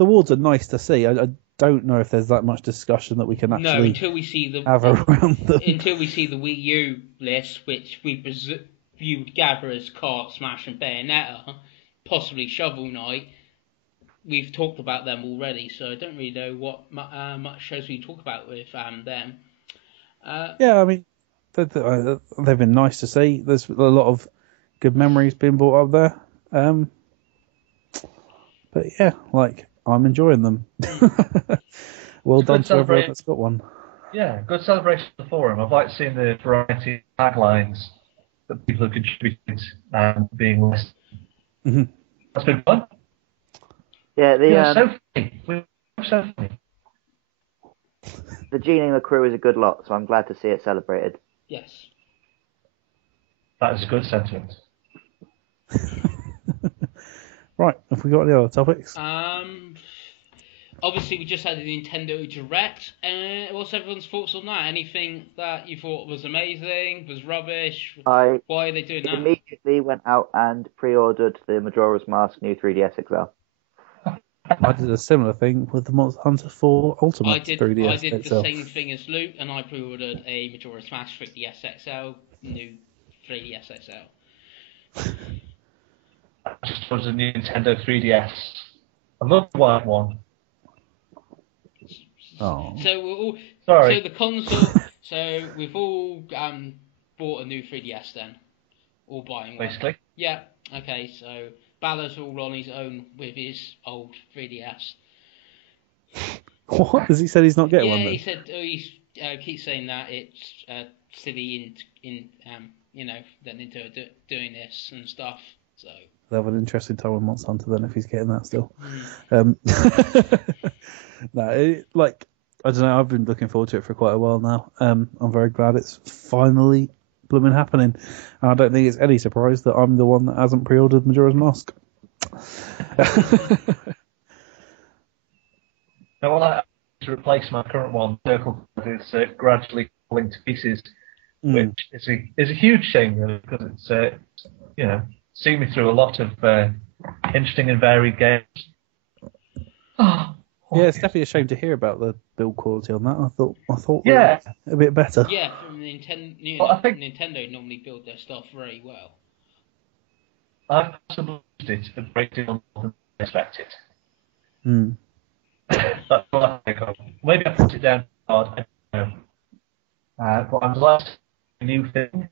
awards are nice to see. I don't know if there's that much discussion that we can actually until we see the have around them. Until we see the Wii U list, which you would gather as Kart, Smash and Bayonetta, possibly Shovel Knight. We've talked about them already, so I don't really know what much shows we talk about with them. Yeah, I mean, they've been nice to see. There's a lot of good memories being brought up there. But yeah, like, I'm enjoying them. Well done to everyone that's got one. Yeah, good celebration of the forum. I've liked seeing the variety of taglines that people have contributed and being listed. Mm-hmm. That's been fun. Yeah, So funny. We're so funny. The GNamer crew is a good lot, so I'm glad to see it celebrated. Yes. That is a good sentiment. Right, have we got any other topics? Obviously, we just had the Nintendo Direct. What's everyone's thoughts on that? Anything that you thought was amazing, was rubbish? Why are they doing that? Immediately went out and pre-ordered the Majora's Mask new 3DS XL. I did a similar thing with the Monster Hunter 4 Ultimate 3DS I did XL. the same thing as Luke, and I pre-ordered a Majora's Mask 3DS XL, new 3DS XL. I just was a Nintendo 3DS. I love the white one. Oh. So we're all Sorry. So the console. So we've all bought a new 3DS then, all buying one. Basically. Yeah. Okay. So Balor's all on his own with his old 3DS. What? Has he said he's not getting one Yeah, then? he said he keeps saying that it's silly in that Nintendo doing this and stuff. So They'll have an interesting time with Monster Hunter then if he's getting that still. No, I don't know. I've been looking forward to it for quite a while now. I'm very glad it's finally blooming happening. And I don't think it's any surprise that I'm the one that hasn't pre-ordered Majora's Mask. Now, what I to replace my current one, Circle, is gradually falling to pieces, which is a huge shame, really, because it's seen me through a lot of interesting and varied games. Yeah, it's definitely a shame to hear about the build quality on that. I thought yeah, a bit better. Yeah, from Nintendo, Well, I think Nintendo normally build their stuff very well. I've possibly used it a great deal more than I expected. That's what I think of. Maybe I put it down hard, I don't know. But I'm glad it's a new thing.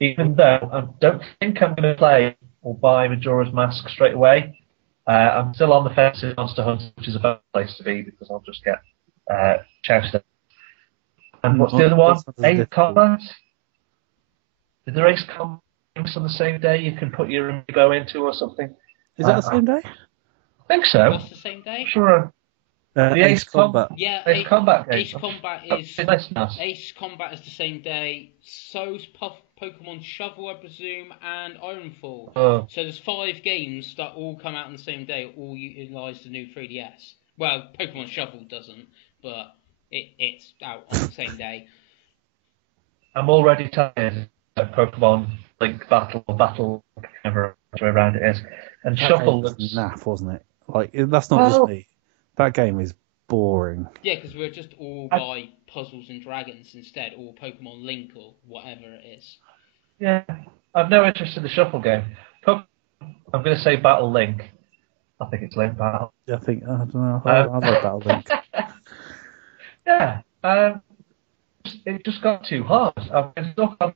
Even though I don't think I'm going to play or buy Majora's Mask straight away. I'm still on the fence with Monster Hunter, which is a better place to be because I'll just get choused. And what's the other one? Ace Combat? Is there Ace Combat on the same day you can put your amiibo into or something? Is that the same day? I think so. What's the same day? Sure. The Ace Combat. Yeah, Ace Combat game. Ace Combat is Nice. Ace Combat is the same day. So's Pokemon Shovel, I presume, and Ironfall. Oh. So there's 5 games that all come out on the same day, all utilise the new 3DS. Well, Pokemon Shovel doesn't, but it's out on the same day. I'm already tired of Pokemon Link Battle, whatever way around it is. And That Shuffle game was looks... naff, wasn't it? That's not just me. That game is boring. Yeah, because we're just all by Puzzles and Dragons instead, or Pokemon Link, or whatever it is. Yeah, I've no interest in the Shuffle game. I'm going to say Battle Link. I think it's Link Battle. I don't know. I like Battle Link. Yeah, it just got too hard. I've been stuck on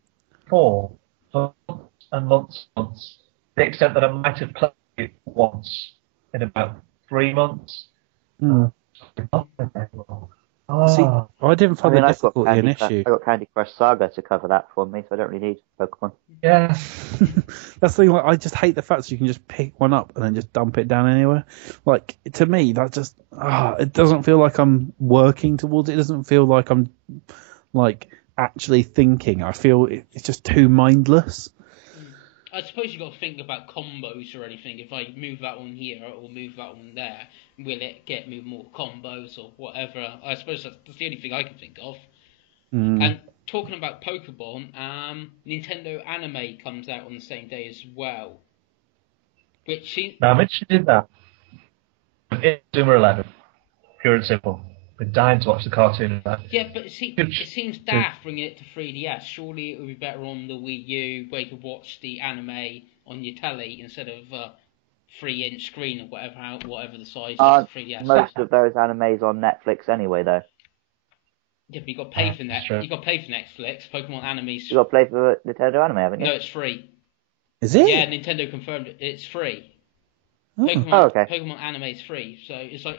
4 for months and months. To the extent that I might have played it once in about 3 months. See, I didn't find the difficulty an issue. I got Candy Crush Saga to cover that for me, so I don't really need Pokemon. Yeah. That's the thing. I just hate the fact that you can just pick one up and then just dump it down anywhere. To me, that just it doesn't feel like I'm working towards it. It doesn't feel like I'm actually thinking. I feel it's just too mindless. I suppose you've got to think about combos or anything. If I move that one here or move that one there, will it get me more combos or whatever? I suppose that's the only thing I can think of. And talking about Pokemon, Nintendo Anime comes out on the same day as well. I'm interested in that. It's Zoomer 11. Pure and simple. Been dying to watch the cartoon of that. Yeah, but it seems daft bringing it to 3DS. Surely it would be better on the Wii U, where you could watch the anime on your telly instead of a 3-inch screen or whatever the size of the 3DS. Most of those animes on Netflix anyway, though. Yeah, but you got to pay for that. You got to pay for Netflix. Pokemon Anime's. You got to play for Nintendo Anime, haven't you? No, it's free. Is it? Yeah, Nintendo confirmed it. It's free. Pokemon Anime is free, so it's like,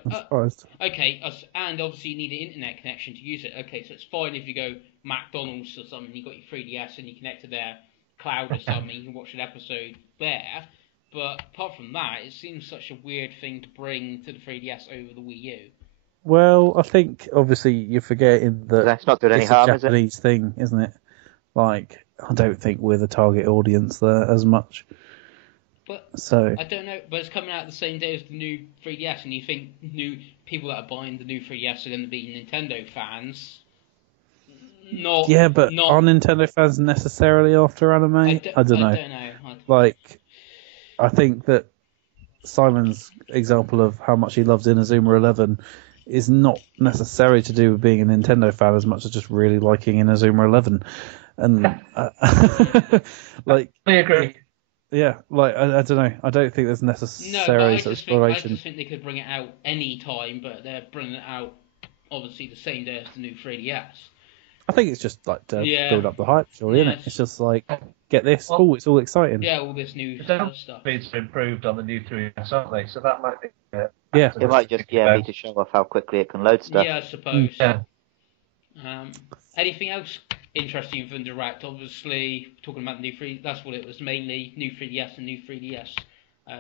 okay, and obviously you need an internet connection to use it. Okay, so it's fine if you go McDonald's or something, you got your 3DS and you connect to their cloud or something, you can watch an episode there. But apart from that, it seems such a weird thing to bring to the 3DS over the Wii U. Well, I think obviously you're forgetting that that's not doing any harm, it's a Japanese thing, isn't it? I don't think we're the target audience there as much. But so I don't know. But it's coming out the same day as the new 3DS, and you think new people that are buying the new 3DS are going to be Nintendo fans? Not. Yeah, but are Nintendo fans necessarily after anime? I don't know. I think that Simon's example of how much he loves Inazuma 11 is not necessarily to do with being a Nintendo fan as much as just really liking Inazuma 11. And I agree. Yeah, I don't know. I don't think there's necessarily such exploration. I just think they could bring it out any time, but they're bringing it out obviously the same day as the new 3DS. I think it's just to build up the hype, surely, isn't it? It's just get this. Well, it's all exciting. Yeah, all this new stuff. stuff. Speeds are improved on the new 3DS, aren't they? So that might be. Yeah, it might just be to show off how quickly it can load stuff. Yeah, I suppose. Yeah. Anything else interesting from Direct. Obviously, talking about new 3, that's what it was mainly, new 3DS and new 3DS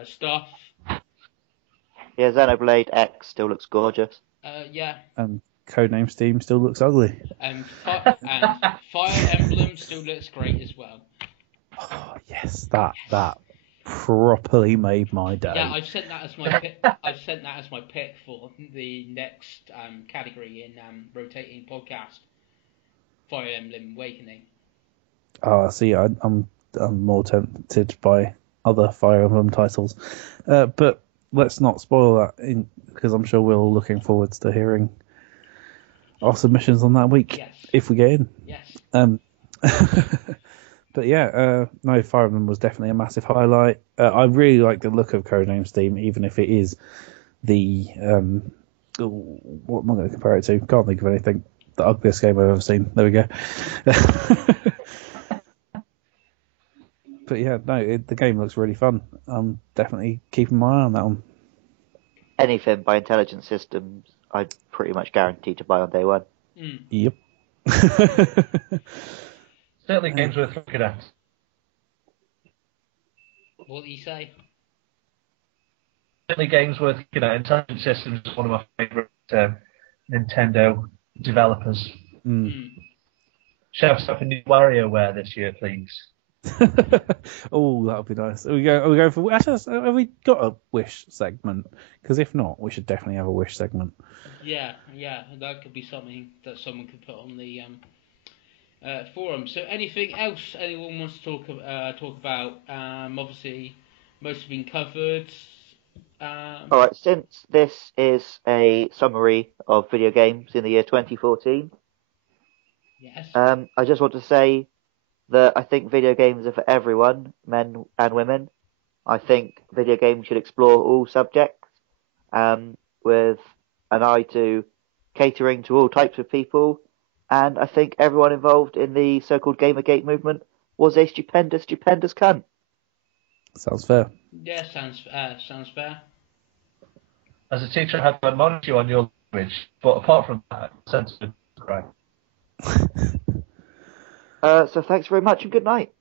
stuff. Yeah, Xenoblade X still looks gorgeous. Yeah. And Codename Steam still looks ugly. And Fire Emblem still looks great as well. Oh, yes, that properly made my day. Yeah, I've sent that as my pick. I've sent that as my pick for the next category in rotating podcast. Fire Emblem Awakening. Oh, see, I'm more tempted by other Fire Emblem titles, but let's not spoil that because I'm sure we're all looking forward to hearing our submissions on that week if we get in. Yes. But yeah, no, Fire Emblem was definitely a massive highlight. I really like the look of Codename Steam, even if it is the what am I going to compare it to? Can't think of anything. The ugliest game I've ever seen. There we go. But yeah, no, the game looks really fun. I'm definitely keeping my eye on that one. Anything by Intelligent Systems, I'm pretty much guaranteed to buy on day one. Yep. Certainly games worth looking at. What do you say? Certainly games worth looking at. Intelligent Systems is one of my favourite Nintendo developers. Shout out for new WarioWare this year, please. Oh, that would be nice. Are we going for? Actually, have we got a wish segment? Because if not, we should definitely have a wish segment. Yeah, that could be something that someone could put on the forum. So, anything else anyone wants to talk about? Obviously, most have been covered. All right, since this is a summary of video games in the year 2014, yes, I just want to say that I think video games are for everyone, men and women. I think video games should explore all subjects with an eye to catering to all types of people. And I think everyone involved in the so-called Gamergate movement was a stupendous cunt. Sounds fair. Yeah, sounds fair. As a teacher, I had to admonish you on your language, but apart from that, sensitive. Right. So thanks very much and good night.